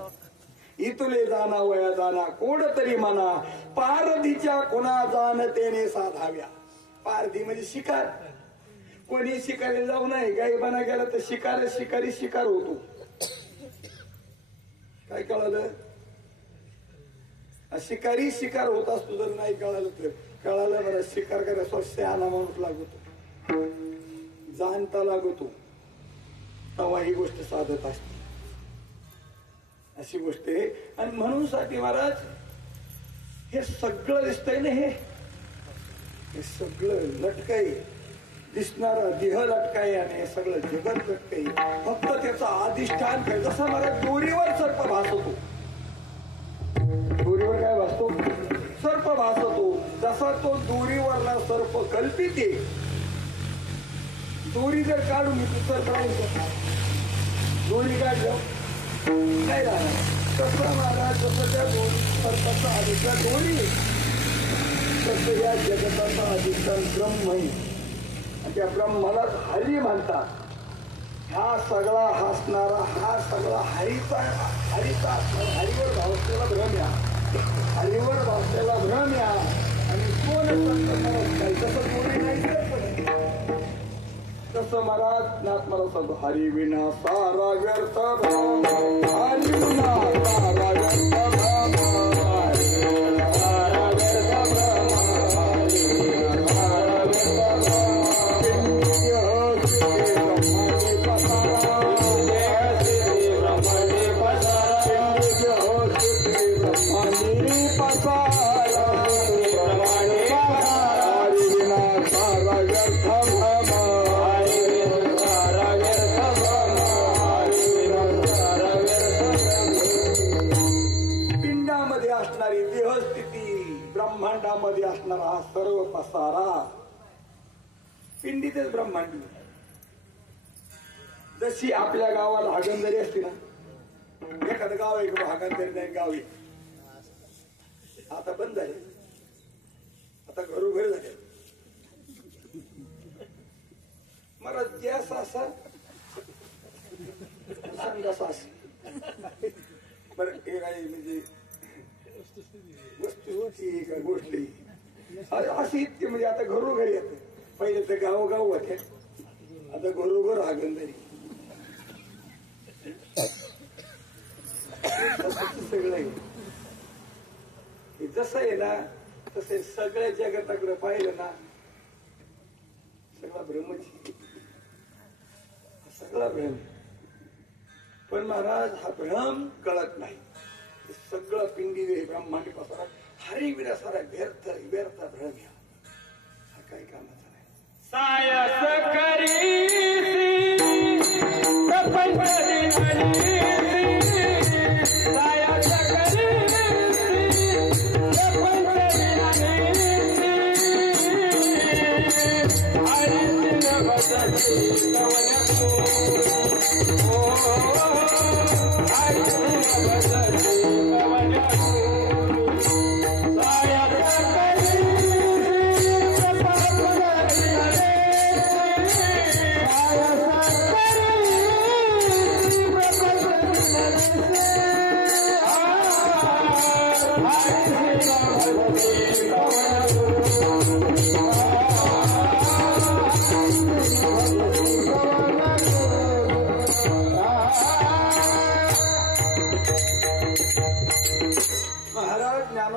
इतुले जाणा वया जाणा कोड तरी म्हणा, पारधीच्या कोणा जाणतेने साधाव्या. पारधी म्हणजे शिकार. कोणी शिकारीला जाऊ नये, गायबाना गेला तर शिकारी शिकार होतो. काय कळालं? शिकारी शिकार होत असतो. जर नाही कळालं तर कळालं बरं, शिकार करायला शहाणा माणूस लागतो, जाणता लागतो, तेव्हा ही गोष्ट साधत असते. अशी गोष्ट आहे. आणि म्हणून साठी महाराज हे सगळं दिसतंय ना, हे सगळं लटकाई दिसणारा देह लटकाई आणि हे सगळं जगत लटकाई. फक्त त्याचा अधिष्ठान काय, जसा महाराज दोरीवर सर्प भासतो, दोरीवर काय भासतो? सर्प भासतो. जसा तो दोरीवरला सर्प कल्पित आहे, दोरी जर काढून घेतली सर्प राहील, दोरी काढलं काय राहणार? तसं महाराज जसं त्या सर्पाचा अधिष्ठान दोरी, तसं या जगताचा अधिष्ठान ब्रह्म आहे. आणि त्या ब्रह्मालाच हरी म्हणतात. हा सगळा हसणारा, हा सगळा हरीचा असणारा, हरीवर भासलेला भ्रम या, हरीवर भासलेला भ्रम या. आणि कोण काय तसं दोरी नाही. तसं महाराज नाथ मला सांगतो, हरी विना सारा व्यर्थ भ्रम, हरी विना सारा व्यर्थ भ्रम, सारा व्यर्थ ब्रह्मांडामध्ये असणारा हा सर्व पसारा पिंडीतच ब्रह्मांडी. जशी आपल्या गावाला हागणदारी असते ना, एखादं गाव आहे किंवा हागणदारी नाही गाव आहे, आता बंद झाले, आता घरोघर झाले. मला ज्या सासा सांगा सास बरं, हे काय म्हणजे वस्तू होती का गोष्टी अशी इतकी, म्हणजे आता घरोघरी येते. पहिले तर गावोगाव होते, आता घरोघर हागणदारी. सगळं जसं आहे ना, तसे सगळ्या जगताकडे पाहिलं ना, सगळा भ्रमच, सगळा भ्रम. पण महाराज हा भ्रम कळत नाही. सगळं पिंडी ब्रह्मांडी पसारा हरी विना सारा व्यर्थ व्यर्थ भ्रम या. हा काही कामाचा नाही. सायस करी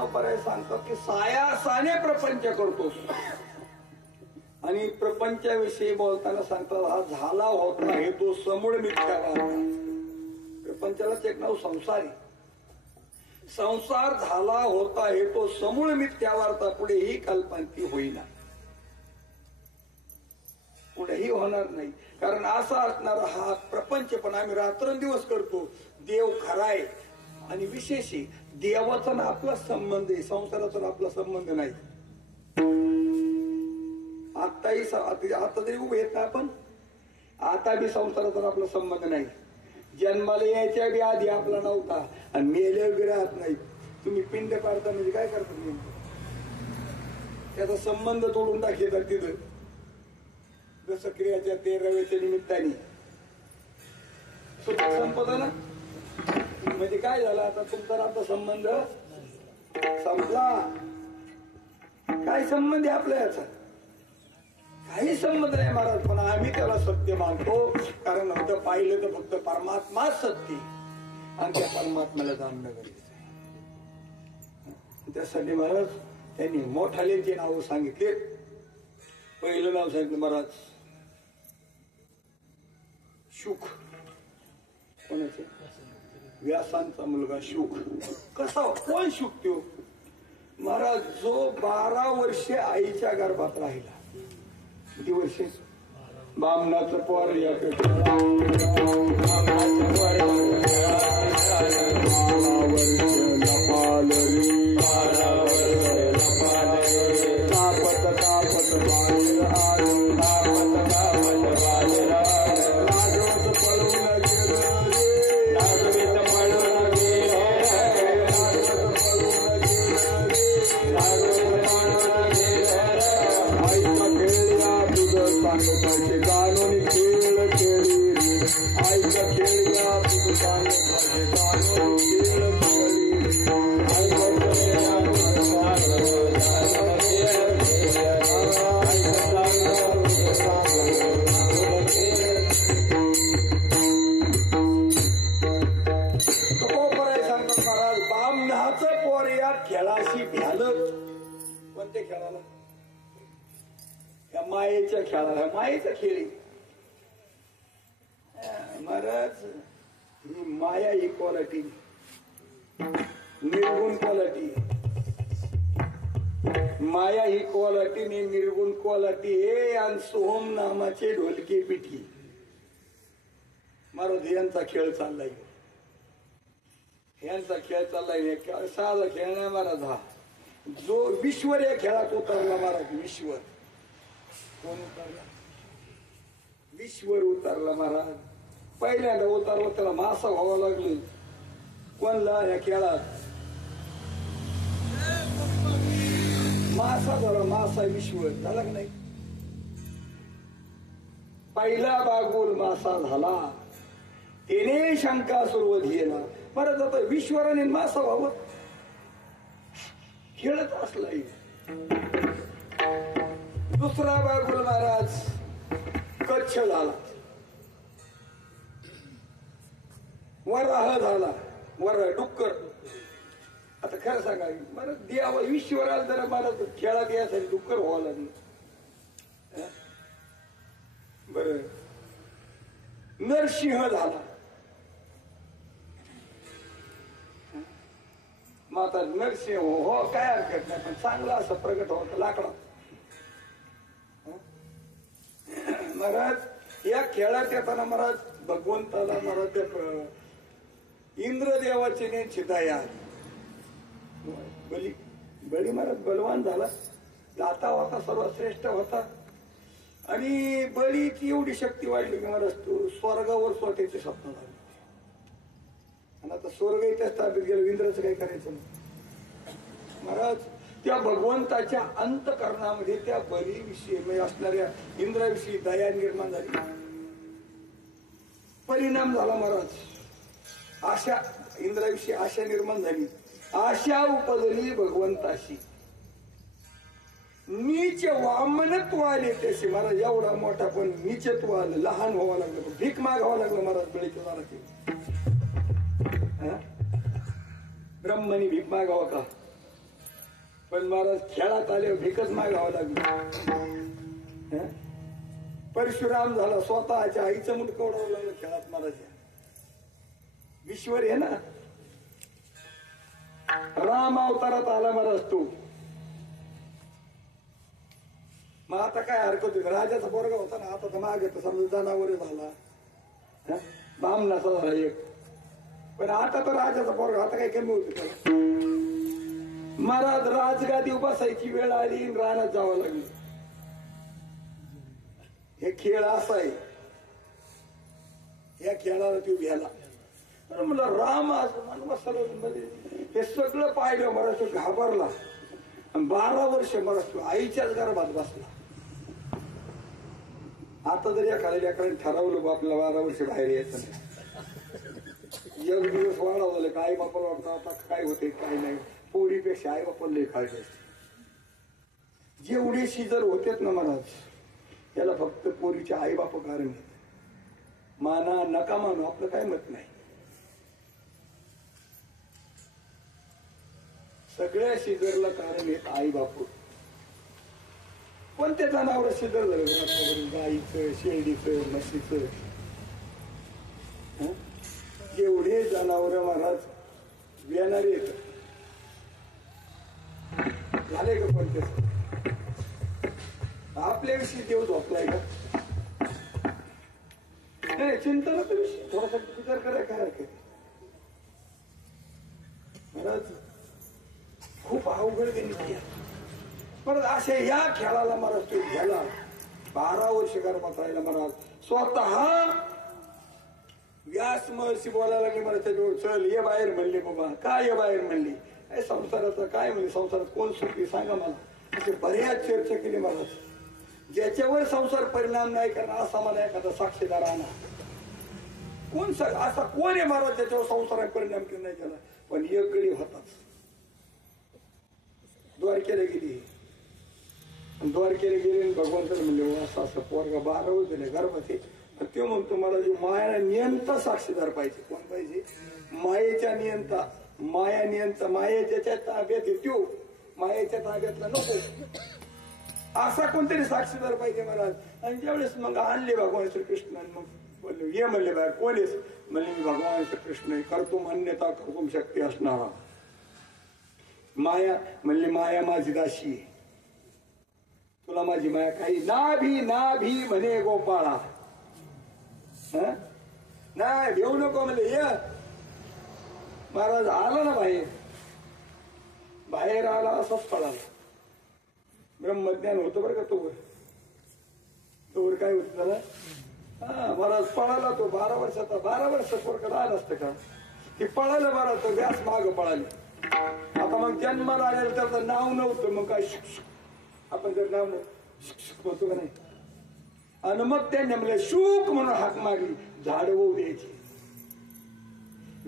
तुकोबराय सांगतो की सायासाने प्रपंच करतोस. आणि प्रपंचाविषयी बोलताना सांगतात हा झाला होता हे तो समूळ मिथ्या वार्ता. प्रपंचालाच एक नाव संसार आहे. संसार झाला होता हे तो समूळ मिथ्या वार्ता. पुढे ही कल्पना होईना, पुढेही होणार नाही. कारण असा असणारा हा प्रपंच पण आम्ही रात्रंदिवस करतो. देव खराय आणि विशेष देवाचा ना आपला संबंध आहे, संसाराचा ना आपला संबंध नाही. आता तरी उभे येत ना आपण, आता बी संसाराचा आपला संबंध नाही. जन्माला यायच्या बी आधी आपला नव्हता आणि मेल्या बी राहत नाही. तुम्ही पिंड पाडता म्हणजे काय करता? त्याचा संबंध तोडून टाकतात तिथं. जसं क्रियाच्या 13व्याच्या निमित्ताने संपदा ना, म्हणजे काय झालं आता तुमचा आपला संबंध संपला. काय संबंध आहे आपल्या याचा? काही संबंध नाही महाराज. पण आम्ही त्याला सत्य मानतो कारण नव्हतं पाहिलं तर फक्त परमात्माच सत्य आणि त्या परमात्म्याला जाणणं गरजेचं आहे. त्यासाठी महाराज त्यांनी मोठालेचे नाव सांगितले. पहिलं नाव सांगितलं महाराज शुक. कोणाचे? व्यासांचा मुलगा शुक. कसा? कोण शुक तो? महाराज जो 12 वर्षे आईच्या गर्भात राहिला. किती वर्षे? बामणाचं पोर खेळाशी भ्यालं. कोणत्या खेळाला? या मायेच्या खेळाला. मायेचा खेळ महाराज. ही माया ही क्वालिटी, निर्गुण क्वालिटी. माया ही क्वालिटी निर्गुण क्वालिटी हे. आणि सोहम नामाचे ढोलकी पिठी. महाराज यांचा खेळ चाललाय. यांचा खेळ चाललाय. साधा खेळ नाही महाराज. हा जो विश्वर या खेळात उतरला महाराज. विश्वर कोण उतरला? विश्वर उतरला महाराज. पहिल्यांदा उतरला त्याला मासा व्हावं लागलं. कोणला? या खेळात मासा झाला. मासा विश्वर झाला की नाही? पहिला बागुल मासा झाला. तेने शंका सुरुवात घेला. परत आता विश्वराने मासा व्हावं खेळत असला. दुसरा बागुल महाराज कच्छ झाला. वराह झाला. वराह डुक्कर. आता खरं सांगा मला देवा ईश्वराला जरा मला खेळात यासाठी डुक्कर व्हावं लागलं. बर नरसिंह झाला. माता नरसिंह हो काय हरकत नाही पण चांगला असं प्रगट होत लाकडा. महाराज या खेळात येताना महाराज भगवंताला महाराज इंद्रदेवाची ने चिदाया बली. बळी महाराज बलवान झाला. दाता होता सर्वश्रेष्ठ होता. आणि बळीची एवढी शक्ती वाढली की महाराज तू स्वर्गावर स्वतःचे स्वप्न झाले. आणि आता स्वर्ग इथे स्थापित गेलं. इंद्राचं काय करायचं महाराज? त्या भगवंताच्या अंतकरणामध्ये त्या बलीविषयी असणाऱ्या इंद्राविषयी दया निर्माण झाली. परिणाम झाला महाराज. आशा इंद्राविषयी आशा निर्माण झाली. आशा उपजली भगवंताशी. नीच वामनत्व आले त्याशी महाराज. एवढा मोठा पण नीचत्व आलं. लहान व्हावं लागलं. भीक मागावं लागलं महाराज बळीच्या दारात. ब्रह्मनी भीक मागावा का? पण महाराज खेळात आले भिकच मागावं लागली. परशुराम झाला, स्वतःच्या आईचं मुंडकं उडवलं लागलं खेळात महाराज. ईश्वर आहे ना. राम अवतारात आला महाराज तो. मग आता काय हरकत होती, राजाचा पोरगा होता ना, आता तर मागे तर समजा जनावर झाला, बामणाचा झाला एक, पण आता तर राजाचा पोरगा, आता काही कमी होत त्याला. महाराज राजगादी बसायची वेळ आली, रानात जावं लागली. हे खेळ असा आहे, या खेळाला तू घ्यायला. तर मला राम असं बसला, हे सगळं पाहिलं महाराज. तो घाबरला. 12 वर्ष महाराज तो आईच्याच गर्भात बसला. आता जर एखाद्या लेकराने ठरवलं बा आपल्याला 12 वर्ष बाहेर यायचं नाही, एक दिवस वाढा झालं का आई बापाला वाटतं आता काय होते काय नाही, पोरीपेक्षा आई बापाला लई काळजी असते. जेवढे शिजर होतेत ना महाराज, याला फक्त पोरीच्या आई बाप कारण घेत. माना नका मानू, आपलं काय मत नाही. सगळ्या शिजरला कारण येत आई बापू. पण ते जनावर शिजर झालं, गाईचं, शेळीचं, म्हशीचं, एवढे जनावर महाराज येणारे येत झाले का? पण ते आपल्याविषयी देव झोपलाय का? नाही, चिंता तर थोडासा विचार करायला काय हरकत. महाराज खूप अवघड गणित. परत अशा या खेळाला महाराज तो घ्याला. 12 वर्ष गर्भात राहिला महाराज. स्वतः व्यास महर्षी बोलायला लागले मला त्याच्यावर, चल ये बाहेर म्हणले. बाबा काय ये बाहेर म्हणली? काय संसाराचं काय म्हणले, संसारात कोण सुखी सांगा मला. असे बऱ्याच चर्चा केली महाराज. ज्याच्यावर संसार परिणाम नाही करणार असा मला एखादा साक्षीदार आणा. कोण असा कोण आहे महाराज ज्याच्यावर संसारात परिणाम नाही केला? पण एक गडी होताच. द्वारकेला गेली, द्वारकेला गेले, भगवंताला म्हणले असं असं पोरगा 12 वर्ष झाले गर्भात आहे. तो म्हणतो मला जो माया नियंता साक्षीदार पाहिजे. कोण पाहिजे? मायेच्या नियंता. माया नियंता, माया ज्याच्या ताब्यात येतो, मायेच्या ताब्यातला नको असा कोणतरी साक्षीदार पाहिजे महाराज. आणि ज्यावेळेस मग आणले भगवान श्रीकृष्ण, मग बोलले ये म्हणले बाहेर. कोण आहेस? म्हणले मी भगवान श्रीकृष्ण करतो मान्यता कर्तुम शक्ती असणारा. माया म्हणले माया माझी दाशी आहे, तुला माझी माया काही नाभी नाभी म्हणे गोपाळा. नाही भेऊ नको म्हणले. ये महाराज आला ना बाहेर. बाहेर आला असंच पळाला. ब्रह्मज्ञान होतं बरं का तोवर काय होत त्याला. महाराज पळाला तो 12 वर्षाचा. 12 वर्ष पोरकडे आलं असतं का? ते पळालं महाराज. तो व्यास माग पळाले. आता मग जन्माला आलेलं त्याचं नाव नव्हतं. मग काय आपण जर नाव होतो का नाही. आणि मग त्यांनी म्हणले शुक म्हणून हाक मारली. झाड वाहू द्यायची,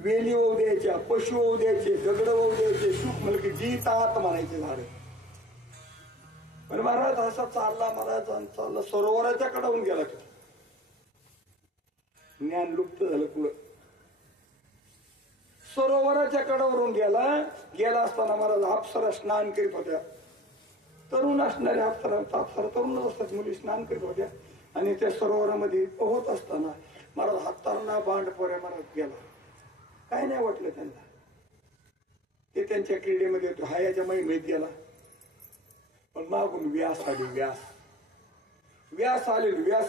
वेली वाहू द्यायच्या, पशु वाहू द्यायचे, दगड वाहू द्यायचे. शुक म्हणजे की जी तात म्हणायचे झाड. पण महाराज असा चालला महाराज चालला. सरोवराच्या कडावून गेला तो. ज्ञान लुप्त झालं पुढं. सरोवराच्या कडावरून गेला असताना महाराज अप्सरा स्नान करीत होत्या. तरुण असणाऱ्या अप्सरा तरुणच असतात मुली स्नान करीत होत्या. आणि त्या सरोवरामध्ये पोहत असताना महाराज हातांना बांड पोऱ्या महाराज गेला. काय नाही वाटलं त्यांना. ते त्यांच्या क्रीडेमध्ये हायाच्या महिमेत गेला. पण मागून व्यास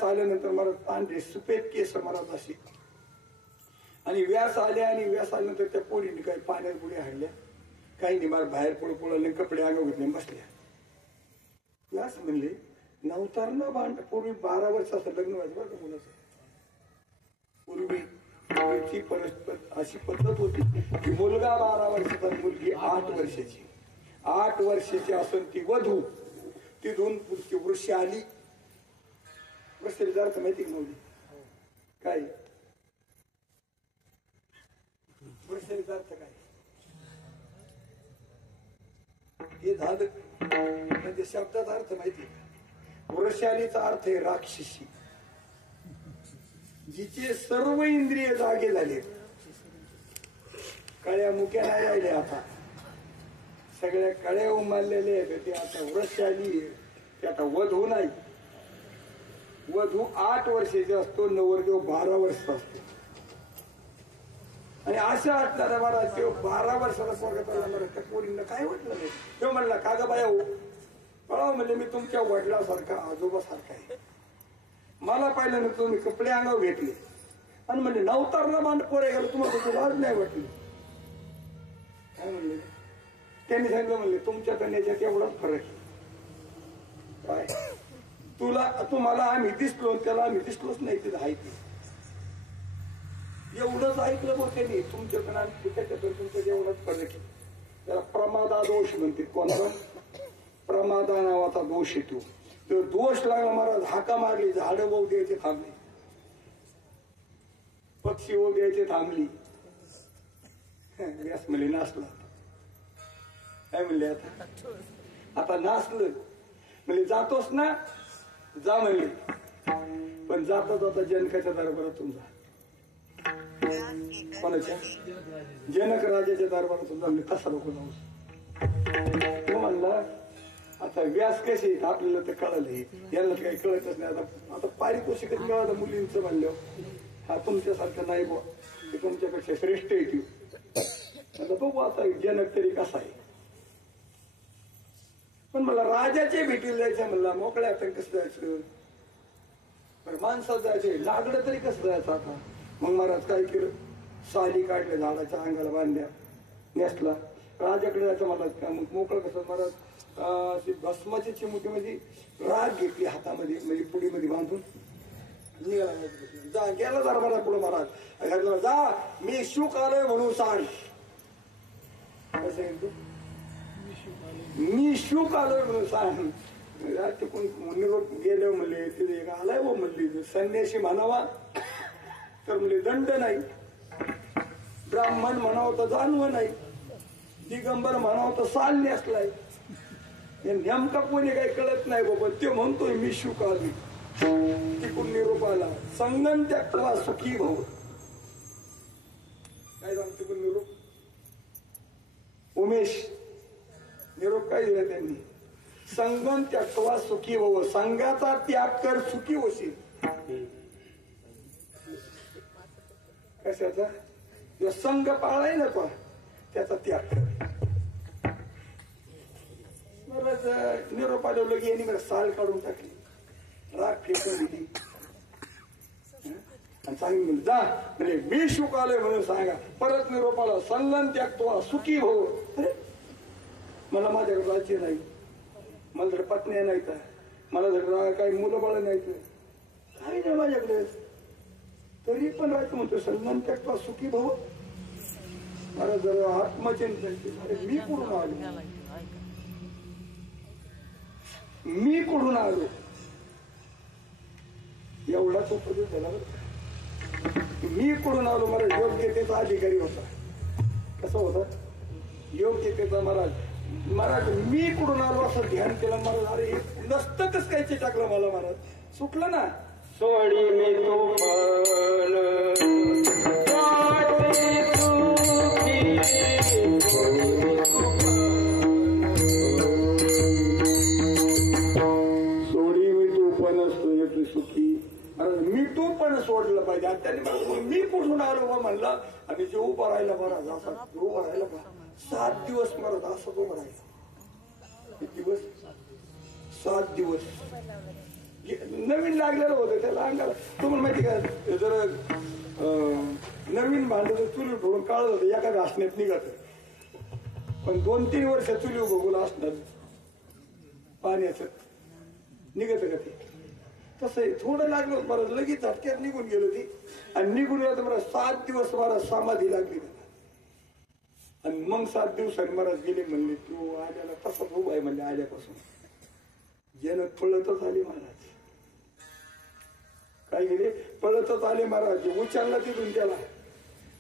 आल्यानंतर महाराज पांढरे सुपेद केस महाराज असे. आणि व्यास आल्यानंतर त्या पोरीने काही पाण्यात बुडी हाडल्या. काही नाही महाराज बाहेर पळले, कपडे अंग घेतले, बसल्या. व्यास म्हणले नवतारणा बांध. पूर्वी 12 वर्षाचं लग्न व्हायचं बरं का मुलाचं. पूर्वीची अशी पद्धत होती की मुलगा 12 वर्षाचा, मुलगी 8 वर्षाची. 8 वर्षाची असून ती वधू. तिथून पुढची वृक्ष आली. वृक्षाचा अर्थ माहिती का नव्हती काय? वृक्षाचा अर्थ काय? हे झालं म्हणजे शब्दाचा अर्थ माहिती का? वृषालीचा अर्थ आहे राक्षसी. जिचे सर्व इंद्रिय जागे झाले, काळ्या मुक्या नाही राहिले आता. सगळ्या कळ्या उमललेले आहेत ते आता वृक्ष आली ते आता वधू नाही. वधू 8 वर्षाची असतो, नवरदेव 12 वर्षाचा असतो. आणि अशा वाटणाऱ्या मला तो 12 वर्षाला स्वागताला मला त्या पोरींना काय वाटलं नाही. तो म्हणला का ग बाया हो पळाव म्हणजे मी तुमच्या वडिलासारखा आजोबासारखा आहे. मला पाहिलं ना तुम्ही कपडे अंगावर घेतले आणि म्हणजे नवतारला मांड पोरे गेलो तुम्हाला तुझी लाज नाही वाटली. काय म्हणले त्यांनी सांगितलं म्हणले तुमच्यात आणि याच्यात एवढाच फरक आहे. काय तुम्हाला आम्ही दिसलो त्याला आम्ही दिसलोच नाही तिथं आहे ते एवढंच ऐकलं बघ त्यांनी तुमच्याकडे आणि त्याच्याकडे तुमचं एवढंच फरक आहे. त्याला प्रमादा दोष म्हणते. कोणाला प्रमादा नावाचा दोष येतो. तो दोष लागला महाराज हाका मारली झाडं वाहू द्यायचे थांबली, पक्षी वाहू द्यायचे थांबली. व्यास म्हणले नाचला. काय म्हणले आता नाचलं म्हणजे जातोस ना जा म्हणले. पण जाता जाता जनकाच्या दरबारातून जा. कोणाच्या जनक राजाच्या दरबारातून जा म्हणजे कसा लोक जाऊ. तो म्हणला आता व्यास कसे आपल्याला तर कळलं याला काही कळतच नाही. आता पारितोषिकच मिळालं मुलींचं म्हणलं हा तुमच्यासारखं नाही बुवा ते तुमच्यापेक्षा श्रेष्ठ आहे ती. बघू आता जनक तरी कसा आहे. पण मला राजाचे भेटीला जायचं म्हणला मोकळ्या आता कसं जायचं. माणसात जायचे लागलं तरी कसं जायचं आता. मग महाराज काय केलं साली काढल्या झाडाच्या अंगाला बांधल्या नेसला राजाकडे जायचं मला. मग मोकळं कसं महाराज भस्माची चिमुटीमध्ये राग घेतली हातामध्ये म्हणजे पुडीमध्ये बांधून निघाला. जा गेला दरबारा पुढे महाराज जा मी शुक आलोय म्हणून सांग. कसं मी शुक आलोय म्हणून सांग. निरोप गेले म्हणले तिथे आलाय वो म्हणली संन्यासी म्हणावा तर म्हणले दंड नाही. ब्राह्मण म्हणावं तर जाणवं नाही. दिगंबर म्हणावं तर साल नेसलाय. नेमका कोणी काही कळत नाही बाबा. ते म्हणतोय मी शुक आली. तिकडून निरोप आला संगम त्यागवा सुखी भाऊ. काय सांगतो पण निरोप उमेश निरोप काय दिला त्यांनी संगम त्यागवा सुखी भाऊ. संघाचा त्याग कर सुखी होशील. कशाचा जो संघ पाळाय ना तो त्याचा त्याग कर. निरोप आलो लगे यांनी मला साल काढून टाकली राग फेकून दिली आणि सांगितलं जा म्हणजे मी शुक आलोय म्हणून सांगा. परत निरोप आला संगम त्याग सुखी भाऊ. मला माझ्याकडे राज्य नाही, मला जर पत्न्या नाही तर, मला जर काही मुलं बाळ नाही तर काही नाही माझ्याकडे. तरी पण राहतो म्हणतो संगम त्याग सुखी भाऊ. मला जर आत्मचिंतन मी कुठून आलो, मी कुठून आलो एवढाच उपदेश झाला. मी कुठून आलो मला योग्यतेचा अधिकारी होता. कसा होता योग्यतेचा महाराज मी कुठून आलो असं ध्यान केलं महाराज. अरे हे नसतंच कायचे टाकलं मला महाराज. सुटलं ना सोडी मी तो सोडी मी तू पण असतो सुखी. मी तू पण सोडलं पाहिजे. आणि त्यांनी मी कुठून आलो म्हणलं आणि जे उभा राहिला महाराज असा उभा राहिला 7 दिवस महाराज असं उभा राहिला. किती दिवस 7 दिवस. नवीन लागलेलं होतं त्याला अंगाला. तुम्हाला माहिती का जर नवीन भांड चुली ठोडून काढत होतं एका घासण्यात निघत. पण 2-3 वर्ष चुली बघूला असणार पाण्याचं निघत का ते. तसं थोडं लागलं होतं मला लगेच झटक्यात निघून गेलो ती. आणि निघून गेलं तर मला 7 दिवस मला समाधी लागली. आणि मग 7 दिवसांनी महाराज गेले म्हणले तू आल्याला तसाच उभा आहे म्हणले आल्यापासून. जनक पळतच आले महाराज. काय गेले पळतच आले महाराज. उचलला तिथून त्याला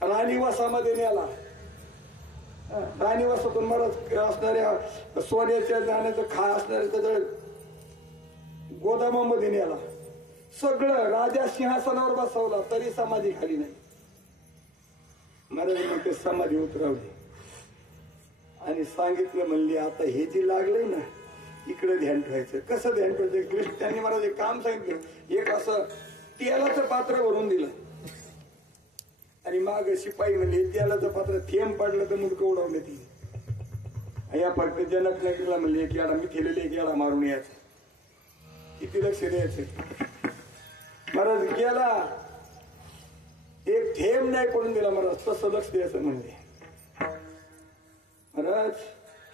राणीवासामध्ये न्याला. राणीवासातून महाराज असणाऱ्या सोन्याच्या जाण्याचं खा असणाऱ्या त्याच्या गोदामामध्ये न्याला. सगळं राजा सिंहासनावर बसवला तरी समाधी खाली नाही. महाराज मग ते समाधी उतरवली आणि सांगितलं म्हणली आता हे जे लागलंय ना इकडे ध्यान ठेवायचं. कसं ध्यान ठेवायचं? त्यांनी मला एक काम सांगितलं. एक असं तेलाचं पात्र भरून दिलं आणि माग शिपाई म्हणले तेलाचं पात्र थेंब पडलं तर मुडकं उडवलं ती. या फक्त जनक नगरीला म्हणले एक याडा मी ठेलेले एक याडा मारून यायचं. किती लक्ष द्यायचं. महाराज गेला एक थेंब नाही पडून दिला महाराज. तसं लक्ष द्यायचं म्हणले महाराज.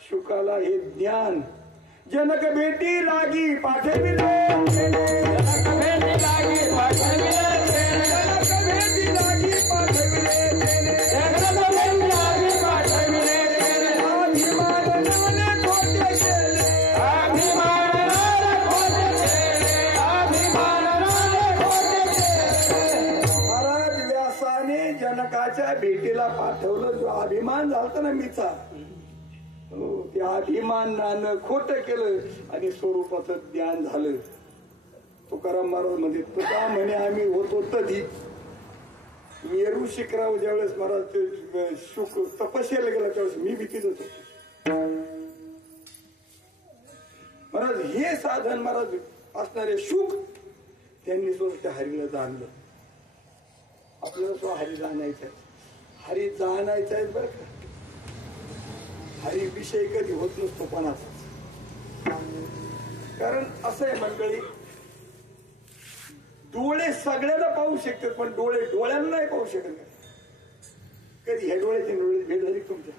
शुकाला हे ज्ञान जनक भेटी लागी पाठविले. जनक भेटी लागी पाठविले. जनक भेटी लागी पाठविले. जनक भेटी लागी पाठविले. अभिमानाने खोटे केले. अभिमानाने खोटे केले. अभिमानाने खोटे केले. महाराज व्यासाने जनकाच्या भेटीला पाठवलं. जो अभिमान झालता ना मीचा त्या अभिमानानं खोटं केलं आणि स्वरूपाचं ज्ञान झालं. तुकाराम महाराज म्हणजे तुका म्हणे आम्ही होतो तधी मेरू शिखराव ज्यावेळेस महाराज ते शुक तपस्याला गेला त्यावेळेस मी भीतीच होतो. महाराज हे साधन महाराज असणारे शुक त्यांनी स्वतः त्या हरीला जाणलं. आपल्याला स्वतः हरी जाणायचं. हरी जाणायचं आहे बरं का. हरी विषय कधी होत नसतो कोणाचा. कारण असं आहे मंडळी डोळे सगळ्यांना पाहू शकतात पण डोळे डोळ्यांना नाही पाहू शकत. कधी ह्या डोळ्याचे डोळे भेट झाली तुमच्या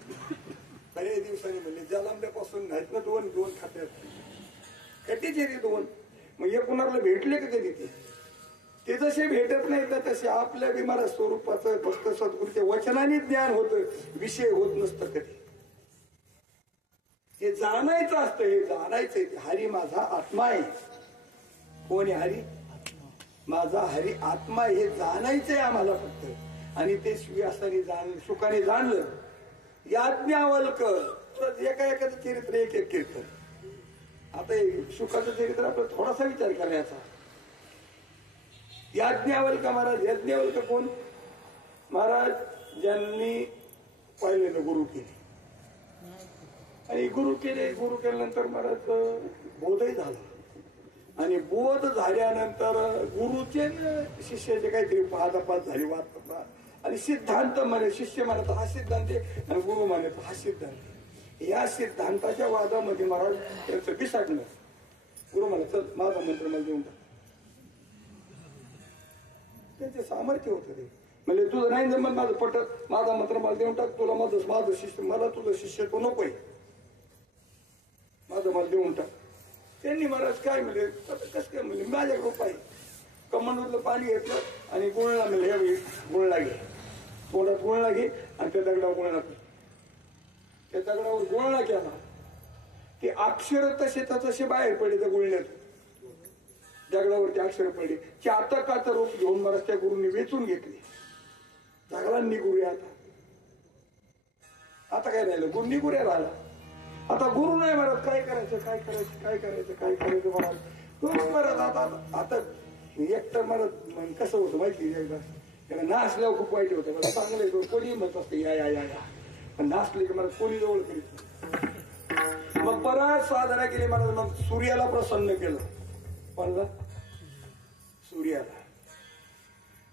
बऱ्याच दिवसांनी म्हणले जालांब्यापासून नाहीत ना दोन दोन खात्यात कधीचे रे दोन. मग हे कुणाला भेटले का कधी ते जसे भेटत नाही तर तसे आपल्या बिमारा स्वरूपाचं फक्त सद्गुरूच्या वचनाने ज्ञान होतं. विषय होत नसतं कधी. हे जाणायचं असतं. हे जाणायचंय हरी माझा आत्मा आहे. कोण आहे हरी? माझा हरी आत्मा. हे जाणायचंय आम्हाला फक्त. आणि ते व्यासाने सुखाने जाणलं. याज्ञवल्क एका एकाचं चरित्र एक एक कीर्तन. आता सुखाचं चरित्र आपला थोडासा विचार करायचा. याज्ञवल्क महाराज. याज्ञवल्क कोण? महाराज ज्यांनी पहिल्यांदा गुरु केले आणि गुरु केल्यानंतर महाराज बोधही झाला. आणि बोध झाल्यानंतर गुरुचे शिष्याचे काहीतरी वादापात झाली. वाद आणि सिद्धांत म्हणे शिष्य म्हणत हा सिद्धांत आणि गुरु म्हणत हा सिद्धांत. या सिद्धांताच्या वादामध्ये महाराज त्यांचं बिसाडलं. गुरु म्हणत चल माझा मंत्र मला देऊन टाक. त्यांचे सामर्थ्य होतं ते. म्हणजे तुझं नाही जमत माझं पटत माझा मंत्र मला देऊन टाक. तुला माझं शिष्य मला तुझं शिष्य तो नकोय. माझं मला देऊन टाक. त्यांनी महाराज काय म्हणले कसं काय म्हणले माझ्याकडे उपाय. कमंडूतलं पाणी घेतलं आणि गुळला म्हणले हे गुळला घे. तोंडात गुळला घे आणि त्या दगडावर गुळला. त्या दगडावर गुळला केला. ते अक्षर तसे तसे बाहेर पडले त्या गुळण्यात. दगडावरती अक्षर पडले. चातकाचं रूप घेऊन महाराज त्या गुरुंनी वेचून घेतले. दगडांनी गुरुया. आता काय राहिलं? गुरुंनी गुरुया राहिला. आता गुरु नाही महाराज काय करायचं काय करायचं काय करायचं काय करायचं महाराज. तो महाराज आता एकतर महाराज कसं होतं माहिती एकदा त्याला नाचल्यावर खूप वाईट होतं. मला चांगलं कोणी म्हणत असतं या या या या पण नाचले की मला कोणी जवळ करीत. मग बराच साधना केली महाराज. मग सूर्याला प्रसन्न केलं. कोणाला? सूर्याला.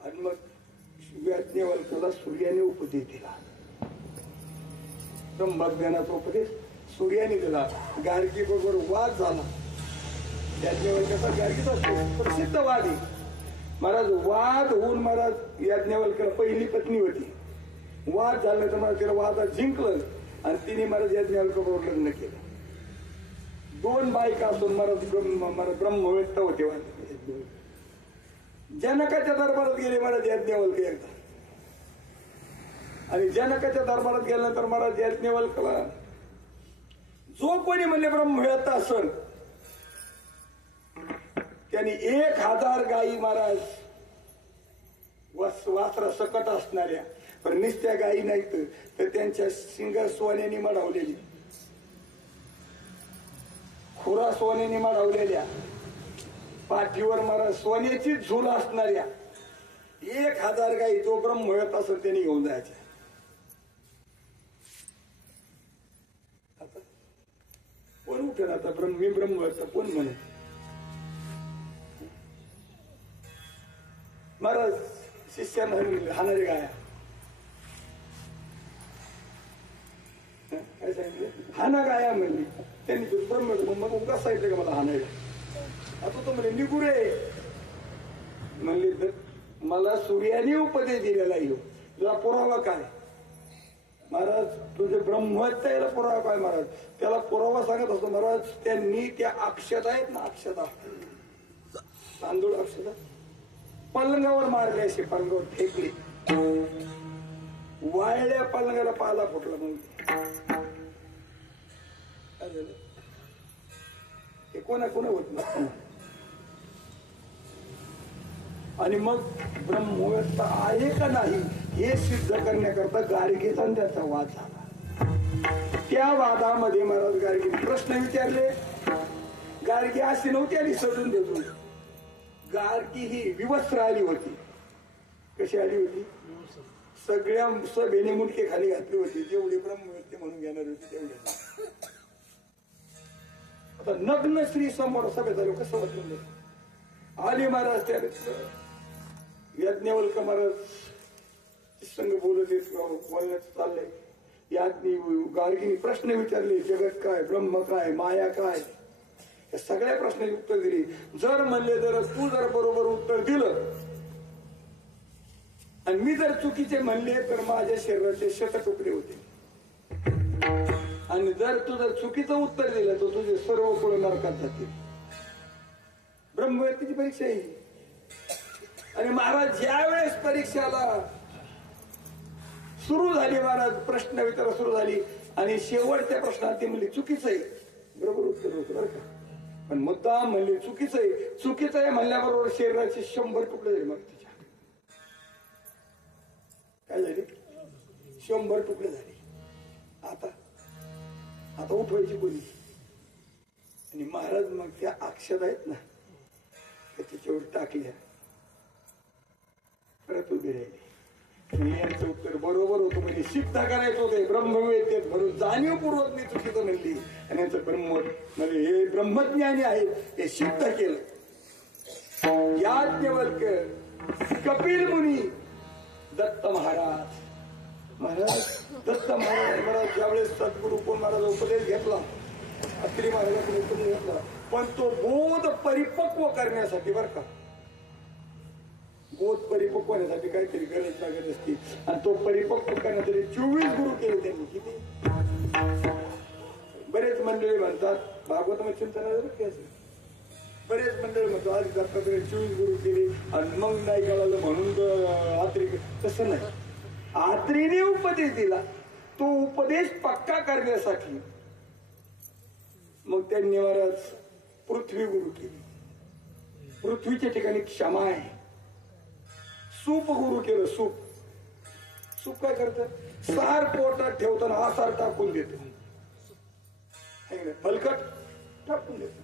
आणि मग याज्ञवल्क्याला सूर्याने उपदेश दिला. ब्रह्मज्ञानाचा उपदेश सूर्याने दिला. गार्गी बरोबर वाद झाला. याज्ञवल्क्याचा गार्गीचा प्रसिद्ध वाद आहे महाराज. वाद होऊन महाराज याज्ञवल्क्याला पहिली पत्नी होती. वाद झाल्यानंतर महाराज तिला वादात जिंकलं आणि तिने महाराज याज्ञवल्क्याबरोबर लग्न केलं. दोन बायका असून महाराज ब्रह्मवेत्ता होते. जनकाच्या दरबारात गेले महाराज याज्ञवल्क्य एकदा. आणि जनकाच्या दरबारात गेल्यानंतर महाराज याज्ञवल्क्याला जो कोणी म्हणले ब्रह्मवेत्ता असेल त्यांनी 1000 गायी महाराज वासरा सकट असणाऱ्या पण निस्त्या गायी नाहीत तर त्यांच्या शिंग सोन्याने मढवलेली खुरा सोन्याने मढवलेल्या पाठीवर महाराज सोन्याची झूल असणाऱ्या 1000 गायी जो ब्रह्मवेत्ता असेल त्यांनी घेऊन जायच्या. कोण उठेल आता मी ब्रह्मचा कोण म्हणत. महाराज शिष्यांना हाणारे गाया काय सांगितलं, हाना गाया म्हणली त्यांनी. ब्रह्म मग उगाच सांगितलं का मला हाणायला. आता तो म्हणे निघू रे म्हणले, तर मला सूर्याने उपदेश दिलेला येऊ, तुला पुरावा काय. महाराज तुझे ब्रह्मत्य याला पुरावा काय महाराज. त्याला पुरावा सांगत असतो महाराज. त्यांनी त्या अक्षता आहेत ना, अक्षता तांदूळ अक्षता पलंगावर मारले, असे पलंगावर फेकले, वाळल्या पलंगाला पाला फुटला. मग काय झालं, हे कोणा होत नाही. आणि मग ब्रह्मवेत्ता आहे का नाही हे सिद्ध करण्याकरता गार्गीचा त्याचा वाद झाला. त्या वादामध्ये महाराज गार्गी प्रश्न विचारले. गार्गी अशी नव्हती आली सजून देतो. गार्गी ही विवस्त्र आली होती. कशी आली होती, सगळ्या सभेने मुंडके खाली घातली होती. जेवढे ब्रह्मवेत्ते म्हणून घेणार होते तेवढे. आता नग्न स्त्री समोर सभेत आलो, कसं वाटलं. आली महाराज त्या यज्ञवल्क महाराज संघ बोलण्याचं चाललंय. याज्ञी गार्गीने प्रश्न विचारले, जगत काय, ब्रह्म काय, माया काय, या सगळ्या प्रश्नाची उत्तर दिली. जर म्हणले जर तू जर बरोबर उत्तर दिलं आणि मी जर चुकीचे म्हणले तर माझ्या शरीराचे शततुकडे होते. आणि जर तू जर चुकीचं उत्तर दिलं तर तुझे सर्व कुळ नरकात जातील. ब्रह्मवेत्तीची परीक्षा येईल. आणि महाराज ज्या वेळेस परीक्षाला सुरू झाली, महाराज प्रश्न विचार सुरू झाली आणि शेवटच्या प्रश्नात ती म्हणली चुकीचं आहे, बरोबर उत्तर होतं बरं का, पण मुद्दा म्हणले चुकीचं आहे. चुकीचं आहे म्हणल्याबरोबर शरीराचे 100 तुकडे झाले. मग तिच्या काय झाले, 100 तुकडे झाले. आता उठवायची कोणी. आणि महाराज मग त्या अक्षर आहेत ना त्याच्यावर टाकल्या, परत उभी राहिली. यांचं उत्तर बरोबर होतं. म्हणजे सिद्ध करायचं होते ब्रह्मवेत्तेत म्हणून जाणीवपूर्वक मी चुकीचं म्हणली. आणि यांचं म्हणजे हे ब्रह्मज्ञानी आहे हे सिद्ध केलं. याज्ञवल्क, कपिल मुनी, दत्त महाराज दत्त महाराज ज्यावेळेस सद्गुरू कोण महाराज उपदेश घेतला, अत्री महाराजांकडे उपदेश घेतला, पण तो बोध परिपक्व करण्यासाठी बरं का, बोध परिपक्व होण्यासाठी काहीतरी गरज लागत असते. आणि तो परिपक्व करण्यासाठी 24 गुरु केले त्यांनी. किती, बरेच मंडळी म्हणतात भागवत चिंतन, बरेच मंडळी म्हणतो आज दत्तात्रय 24 गुरु केले आणि मग नाही कळालं म्हणून आत्री. तसं नाही. आत्रीने उपदेश दिला, तो उपदेश पक्का करण्यासाठी मग त्यांनी महाराज पृथ्वी गुरु केली. पृथ्वीच्या ठिकाणी क्षमा आहे. सूप गुरु केलं. सूप काय करत, सार पोटात ठेवताना हा सार टाकून देतो, हलकट टाकून देतो.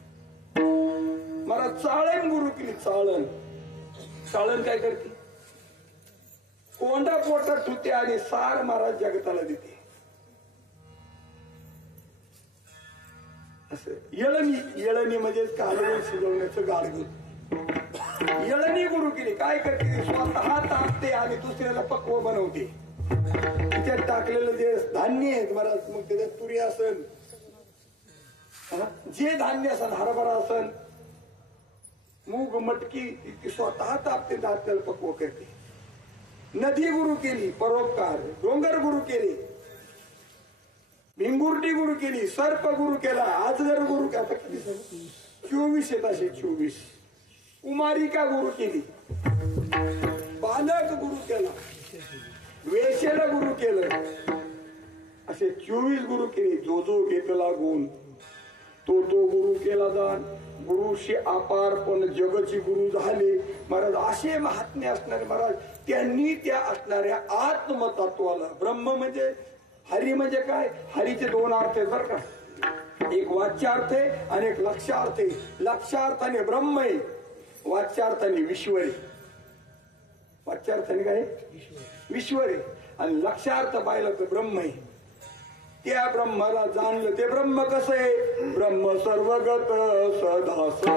मला चाळण गुरु केली. चाळण काय करते, कोंडा पोटात ठेवते आणि सार महाराज जगताला देते. असं येळणी म्हणजे कालवण शिजवण्याचं गाडगुड. येळणी गुरु केली. काय करते, स्वतः तापते आणि दुसऱ्याला पक्व बनवते. तिच्यात टाकलेलं जे धान्य आहेत महाराज, मग त्याच्यात तुरी असन, जे धान्य असन, हरभरा असन, मूग, मटकी, ती स्वतः तापते, त्याला पक्व करते. नदी गुरु केली, परोपकार. डोंगर गुरु केले, भिंगुर्टी गुरु केली, सर्प गुरु केला, आजगर गुरु केला. 24 येत असे 24. कुमारिका गुरु केली, बालक गुरु केला, वेशेला गुरु केलं. असे 24 गुरु केले. जो घेतला गुण तो गुरु केला दान. गुरुशी अपारपण जगची गुरु झाले महाराज. असे महात्म्य असणारे महाराज, त्यांनी त्या असणाऱ्या आत्मतत्वाला, ब्रह्म म्हणजे हरी म्हणजे काय, हरीचे 2 अर्थ आहेत बरं का. एक वाच्यार्थ आहे आणि एक लक्ष्यार्थ आहे. लक्ष्यार्थाने ब्रह्म आहे, वाच्यार्थाने विश्वर आहे. वाच्यार्थाने काय, विश्वर आहे. आणि लक्ष्यार्थ पाहिलं तर ब्रह्म आहे. त्या ब्रह्माला जाणलं. ते ब्रह्म कसं आहे? ब्रह्म सर्वगत सदास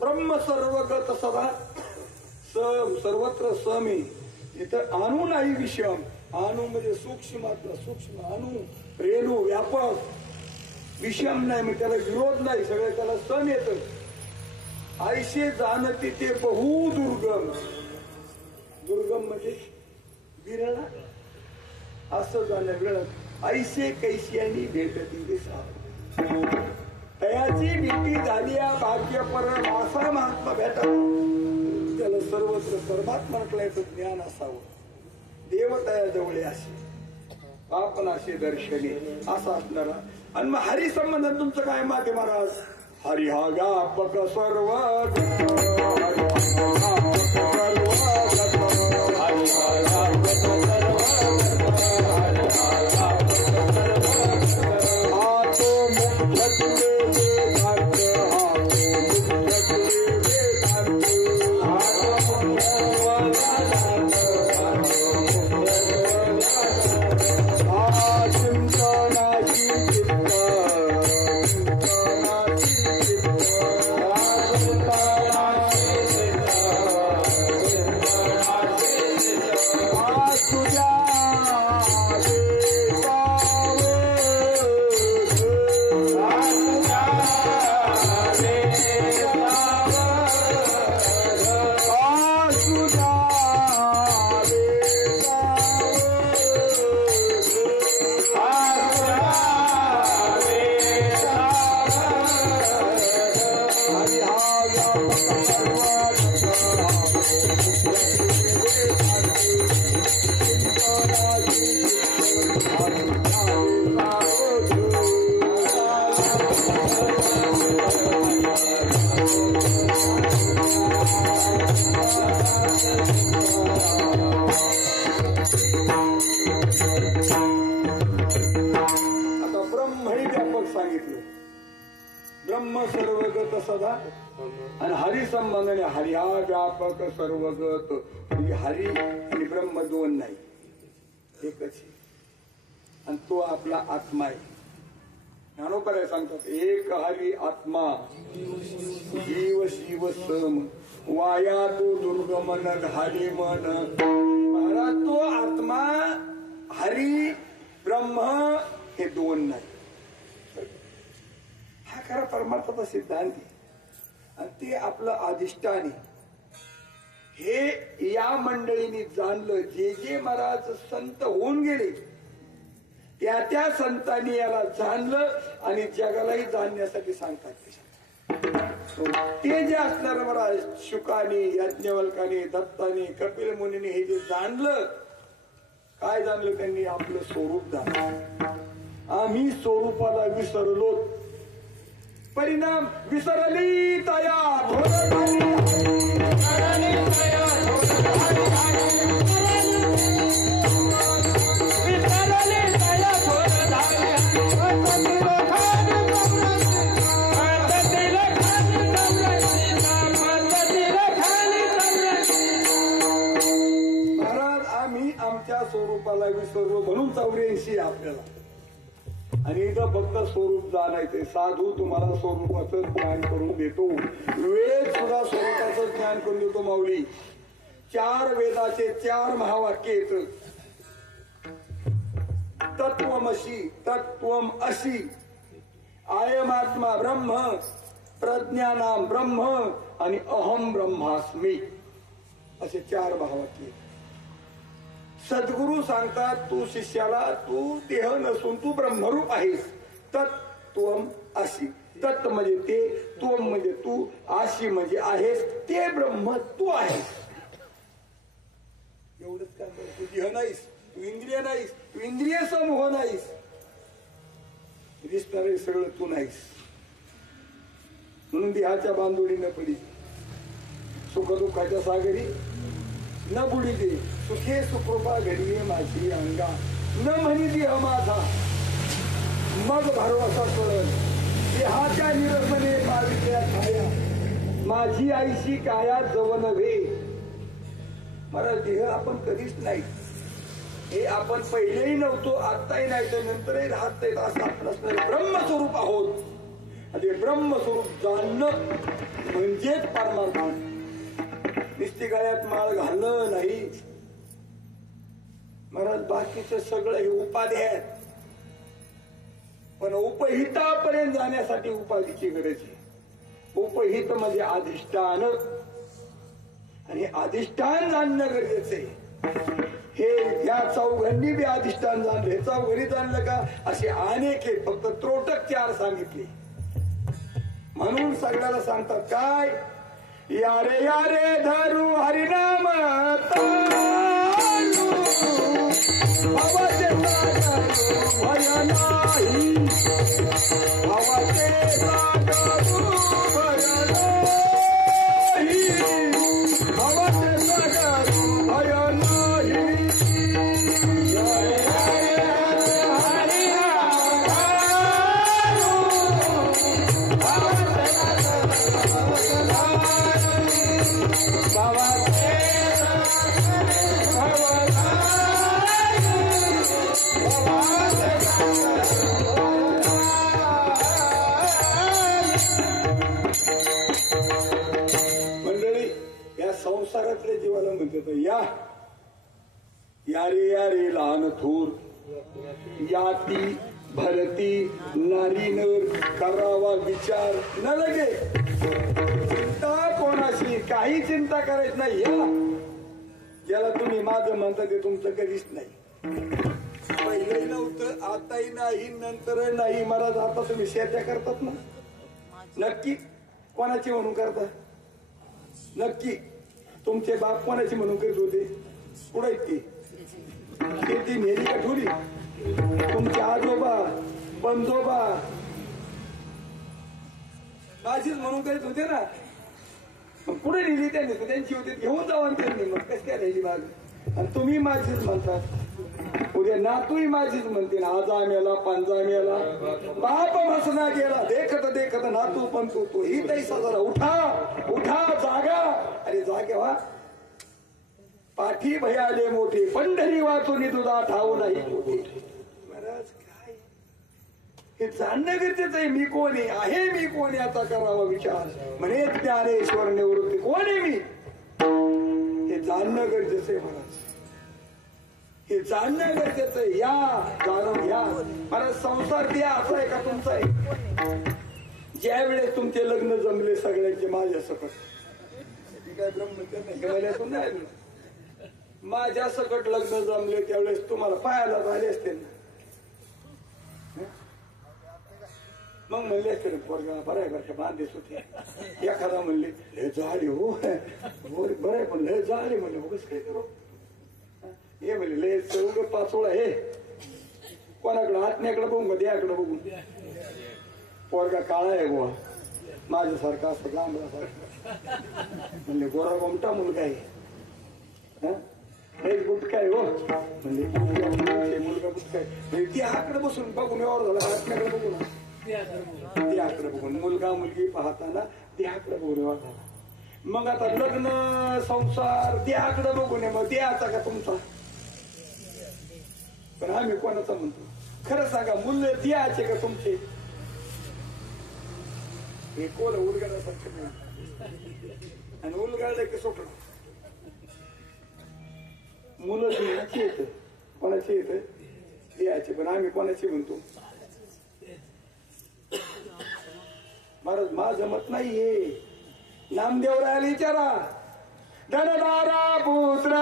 ब्रह्म सर्वगत सदा सर्वत्र समी. इथं अणु नाही विषम. अणु म्हणजे सूक्ष्मातला सूक्ष्म, अणु रेणू व्यापक. विषम नाही म्हणजे त्याला विरोध नाही, सगळं त्याला सम येत. ऐसे जाणती ते बहु दुर्गम. दुर्गम म्हणजे विरळ असं जाणं विरळ. ऐसे कैस्यानी भेटती दिसा तयाची भीती झाली भाग्य परमासा महात्मा भेटा. त्याला सर्वत्र परमात्मा म्हटल्याचं ज्ञान असावं. देवताजवळ असे आपणाशी दर्शने असा असणारा. आणि मग हरी संबंधात तुमचं काय मत आहे महाराज? हरी हा व्यापक सर्व ब्रह्म सर्वगत सदा आणि हरी संबंधाने हरिहा व्यापक सर्वगत. म्हणजे हरी आणि ब्रह्म दोन नाही, एकच. आणि तो आपला आत्मा आहे. ज्ञानोबराय सांगतात एक हरी आत्मा जीव शिव सम वाया तो दुर्गमन घाली मन. महाराज तो आत्मा हरी ब्रह्म हे दोन नाही. हा खरा परमार्थाचा सिद्धांत आहे. आणि ते आपलं अधिष्ठान आहे. हे या मंडळीने जाणलं. जे जे महाराज संत होऊन गेले त्या त्या संतांनी याला जाणलं आणि जगालाही जाणण्यासाठी सांगतात. ते जे असणार महाराज शुकानी याज्ञवल्कानी दत्तानी कपिल मुनीने हे जे जाणलं, काय जाणलं त्यांनी? आपलं स्वरूप जाणलं. आम्ही स्वरूपाला विसरलो. परिणाम विसरली तया स्वरूपाला विसरलो म्हणून 84 आपल्याला. आणि इथं फक्त स्वरूप जाणायचंय. साधू तुम्हाला स्वरूपाचं ज्ञान करून देतो. वेद सुद्धा स्वरूपाचं ज्ञान करून देतो. माऊली 4 वेदाचे 4 महावाक्य येत. तत्वमसी तत्वम असी आयमात्मा ब्रह्म प्रज्ञानाम ब्रह्म आणि अहम ब्रह्मास्मी असे 4 भावातले. सद्गुरु सांगतात तू शिष्याला तू देह नसून तू ब्रह्मरूप आहेस. तत्वम असी तत् म्हणजे ते, त्वम म्हणजे तू, आशी म्हणजे आहेस, ते ब्रह्म तू आहेस. एवढंच काय? तू देह नाहीस, तू इंद्रिय नाहीस, तू इंद्रिय समूह नाहीस, दिसणारे सगळं तू नाहीस. म्हणून देहाच्या बांधोडी न पडी, सुखदुःखाच्या सागरी न बुडी दे, सुखे सुकृपा घडीये माझी अंगा, न म्हणी देह माझा मग भरवसा कळल, देहाच्या निरसने पावित्र्या छाया, माझी आईशी काया जवन वे. मला देह आपण कधीच नाही, हे आपण पहिलेही नव्हतो, आत्ताही नाही, तर नंतरही राहत नाही, असं आपण असणारे ब्रह्मस्वरूप आहोत. आणि ब्रह्मस्वरूप जाणणं म्हणजेच परमार्थ. नुसती गळ्यात माळ घालणं नाही महाराज, बाकीचं सगळं हे उपाधी आहेत, पण उपहितापर्यंत जाण्यासाठी उपाधीची गरज आहे. उपहित म्हणजे अधिष्ठान, आणि अधिष्ठान जाणणं गरजेचं आहे. हे या चौघांनी बी अधिष्ठान जाणलं, हे चौघांनी जाणलं का? असे अनेक आहेत, फक्त त्रोटक 4 सांगितले. म्हणून सगळ्याला सांगतात काय? यारे यारे धरू हरिनाम तारू, भवते सागरू भय नाही, भवते सागरू भय नाही, भवते सागरू भय नाही. मंडळी, या संसारातल्या जीवाला म्हणतात या यारे यारे लहान थोर, याती भरती नारी नर, करावा विचार न लगे. चिंता कोणाशी काही चिंता करायची नाही. या ज्याला तुम्ही माझं म्हणता ते तुमचं कधीच नाही. पहिलंही नव्हतं, आताही नाही, नंतर नाही. महाराज आता तुम्ही शेत्या करतात ना, नक्की कोणाची म्हणून करता? नक्की तुमचे बाप कोणाची म्हणून करीत होते? पुढे ती शेती नेली का ठुली? तुमचे आजोबा पंजोबा माझीच म्हणून करीत होते ना. मग पुढे नेली त्यांनी, त्यांची होती घेऊन जावा त्यांनी. मग कस काय राहिली माग? आणि तुम्ही माझीच म्हणतात, उद्या नातूही माझीच म्हणते ना. आजा मेला पांजा मेला बाप मसना गेला, देखत देखत नातू पण तू ही तैसा जरा उठा उठा जागा. अरे जागे व्हा, पाठी भयाले मोठे, पंढरी वाचून तुझा ठाऊ नाही मोठे. महाराज काय हे जाणणं गरजेचं आहे. मी कोण आहे, मी कोण याचा करावा विचार. म्हणे ज्ञानेश्वर निवृत्ती कोण आहे मी, हे जाणणं गरजेचं आहे महाराज. हे जाणणं गरजेचं आहे. या जाणून घ्या महाराज. संसार द्या असा आहे का तुमचा आहे? ज्या वेळेस तुमचे लग्न जमले सगळ्यांचे माझ्या सकट, काय ब्रह्मचर्यातून नाही, माझ्या सकट लग्न जमले त्यावेळेस तुम्हाला पाहायला झाले असते ना. मग म्हणले असते पोरगा बरं आहे, बरं बांधेस होते. एखादा म्हणले हे झाले हो बरं आहे, पण लय झाले म्हणले बघच काय करू. हे म्हणले लय चौघ पाचोळा हे कोणाकडं आत्म्याकडे बघून का देहाकडे बघून. पोरगा काळा आहे बुवा, माझ्यासारखा असं लांबल्यासारखा. म्हणले गोरा गोमटा मुलगा आहे, एक बुटका आहे हो. म्हणजे मुलगा बुटका आहे. देहाकडे बसून बघून व्यवहार झाला, आत्म्याकडे बघून देहाकडे बघून. मुलगा मुलगी पाहताना देहाकडे बघून व्यवहार झाला. मग आता लग्न संसार देहाकडे बघून आहे, मग देहाचा का तुमचा? पण आम्ही कोणाचा म्हणतो खरं सांगा, मूल्य देहाचे का तुमचे? हे कोण उलगडासारखं नाही, आणि उलगडलं की सोपं. मुलं देहाची येत, कोणाची येत? याचे पण आम्ही कोणाची म्हणतो महाराज माझं मत नाहीये. नामदेव राहिले विचारा धनदारा पुत्र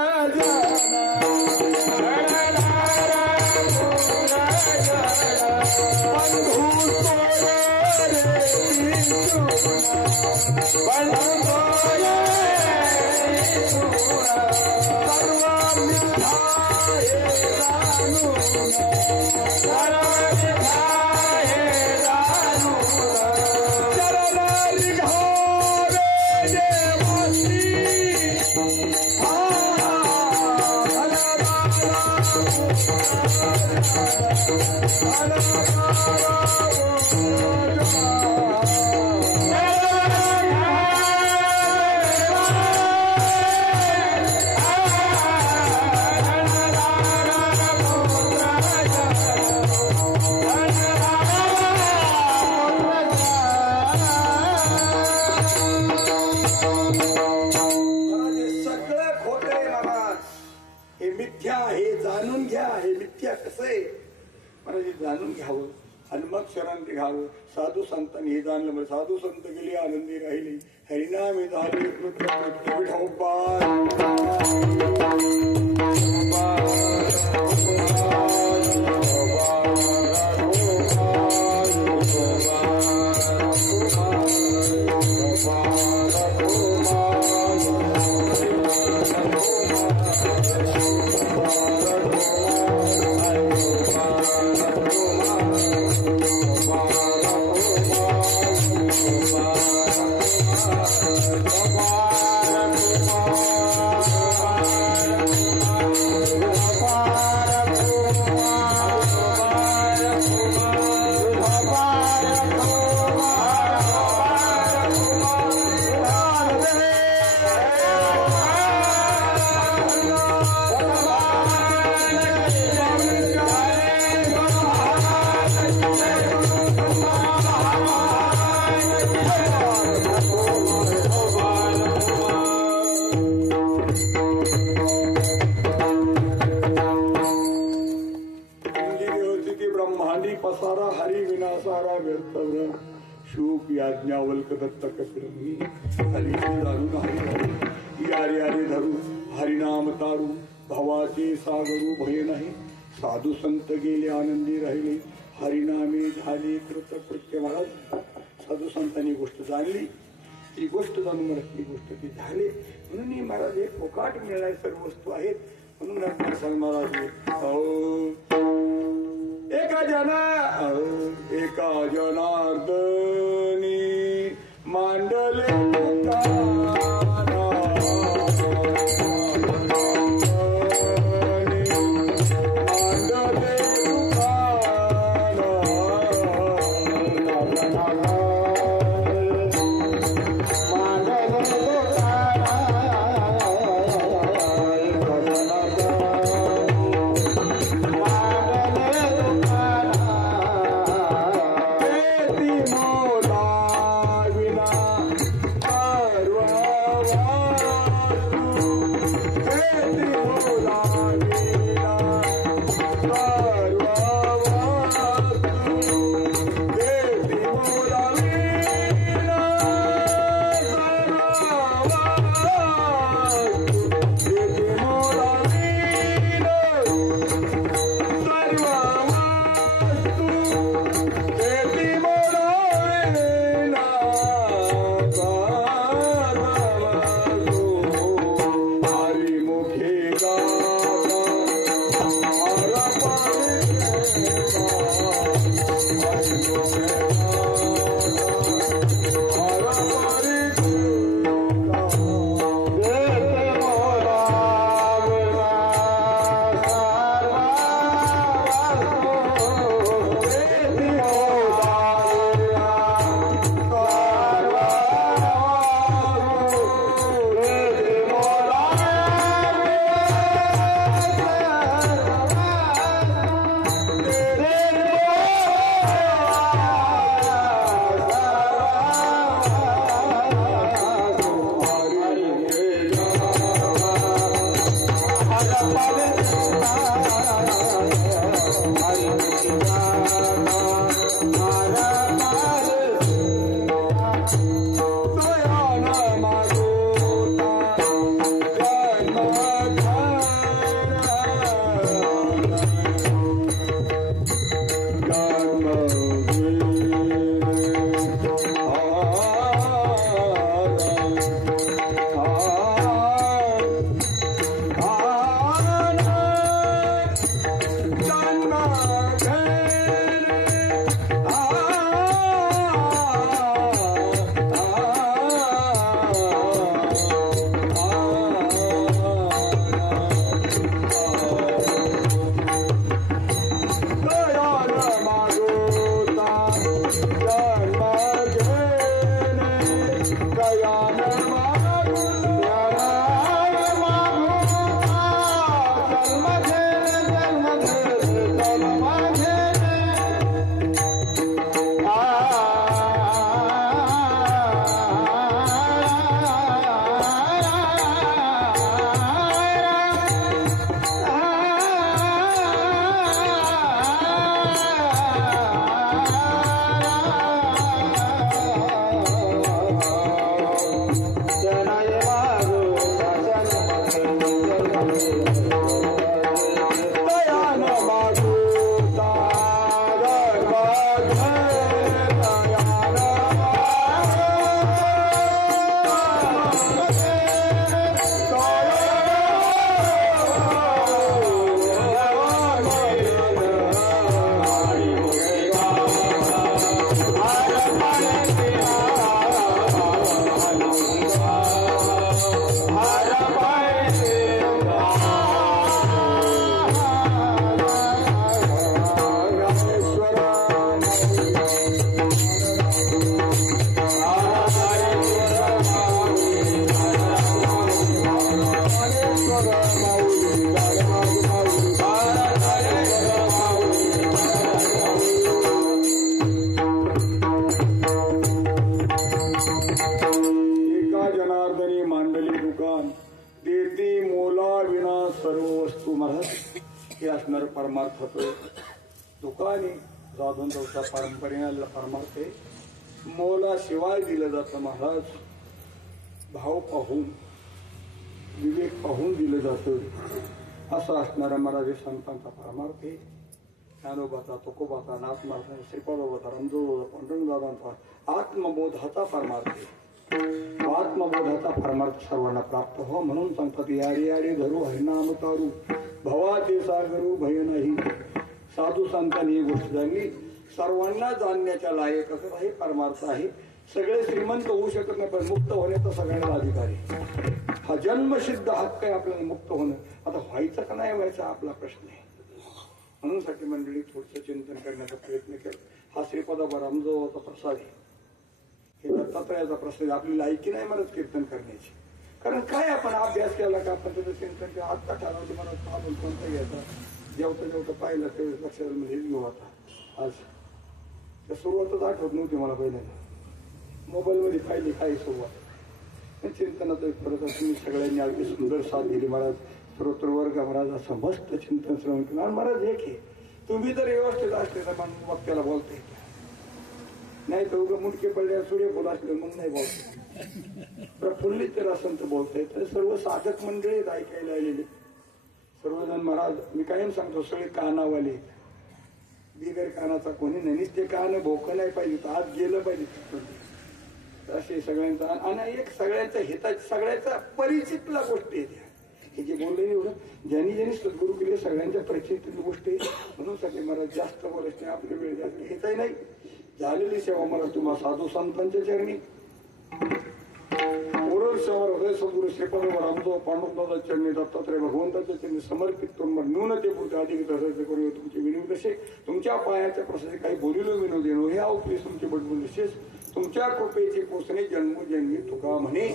जाणून घ्यावं आणि मग शरण घ्यावं. साधू संतांनी हे जाणलं म्हणजे साधू संत गेली आनंदी राहिली हरिनामे झाले पसारा हरि विनासारा व्यर्थ शूक याज्ञावल्क दत्त कपिरमी हरी धरू हरी यारे यारे धरू हरिनाम तारू भवाचे सागरू भय नाही. साधू संत गेले आनंदी राहिले हरिनामे झाले कृत कृत्य. महाराज साधू संतांनी गोष्ट जाणली ती गोष्ट जाणून मला ती गोष्ट ती झाली म्हणून ही महाराज हे फोकाट मिळणारी सर्व वस्तू आहेत म्हणून महाराज एका जनार्दनी मांडले वस्तू महाराज हे असणार परमार्थाचं दुकाने जाधवच्या परंपरेला परमार्थ आहे. मोलाशिवाय दिलं जातं महाराज. भाव पाहून विवेक पाहून दिलं जातं असं असणारा महाराज संतांचा परमार्थ आहे. ज्ञानोबाचा तुकोबाचा नाथमार्ग श्रीपादोबाचा रमजोबाचा पांडुरंगदादांचा आत्मबोधाचा परमार्थ आहे. आत्मबोधाचा परमार्थ सर्वांना प्राप्त हो म्हणून सांगतात यारे यारे धरू हरिनाम तारू भवाचे सागरू भय नाही. साधू संतांनी ही गोष्ट जाणली. सर्वांना जाणण्याच्या लायक असं हे परमार्थ आहे. सगळे श्रीमंत होऊ शकत नाही पण मुक्त होण्याचा सगळ्यांना अधिकार आहे. हा जन्मसिद्ध हक्क आहे आपल्याला मुक्त होणं. आता व्हायचं का नाही व्हायचं आपला प्रश्न आहे. म्हणून साठी मंडळी थोडंसं चिंतन करण्याचा प्रयत्न केला. हा श्रीपादोबा रामजोबाचा प्रसाद आहे. हे दत्तात्रयाचा प्रसाद. आपली लायकी नाही म्हणत कीर्तन करण्याची. कारण काय आपण अभ्यास केला का आपण त्याचं चिंतन केलं. आत्ता ठरवतो म्हणत आपण कोणता घ्यायचा. जेवता जेवता पाहिलं ते लक्षात म्हणजे घेऊ आता. आज त्या सुरुवातच आठवत नव्हती मला पहिल्यांदा. मोबाईलमध्ये पाहिली काय सुरुवात. चिंतनाचं परत तुम्ही सगळ्यांनी अगदी सुंदर साथ दिली महाराज. श्रोत्र वर्ग महाराज असं मस्त चिंतन श्रवण केलं. महाराज एक आहे तुम्ही जर व्यवस्थित असले तर वक्त्याला बोलता येते. नाही तर उगा मुडके पडल्यावर सूर्यफुल असले मग नाही बोलता. प्रफुल्लित तर असेल तर बोलता येत. सर्व साधक मंडळी ऐकायला आलेले सर्वजण महाराज मी कायम सांगतो सगळे कानावाले. बिगर कानाचा कोणी नाही. ते कान भोकं नाही पाहिजे तर आज गेलं पाहिजे असे सगळ्यांचा. आणि एक सगळ्यांचा हिताची सगळ्यांचा परिचितला गोष्टी आहे. हे जे बोलले एवढं ज्यांनी ज्यांनी सद्गुरू केले सगळ्यांच्या परिचित गोष्टी आहे. म्हणून साठी मला जास्त बोलायच नाही. आपली वेळ जास्त घेताही नाही. झालेली सेवा मला तुम्हाला साधू संतांच्या चरणी हृदय सद्गुरू श्रीपादोबा रामजोबा पांडुरंगदादा चरणी दत्तात्रय भगवंताच्या चरणी समर्पित करून न्यूनतेपुरते अधिक करू. तुमचे विनोद कसे तुमच्या पायाच्या प्रसादी काही बोलिलो विनोद येणो हे अवप्लीस तुमचे बडबड विशेष तुमच्या कृपेचे पोचणे जन्मोजन्मी तुका म्हणे.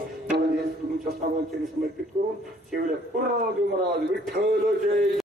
तुमच्या सर्वांचे समर्पित करून शेवल्या पूर्ण देव महाराज विठ्ठल जय.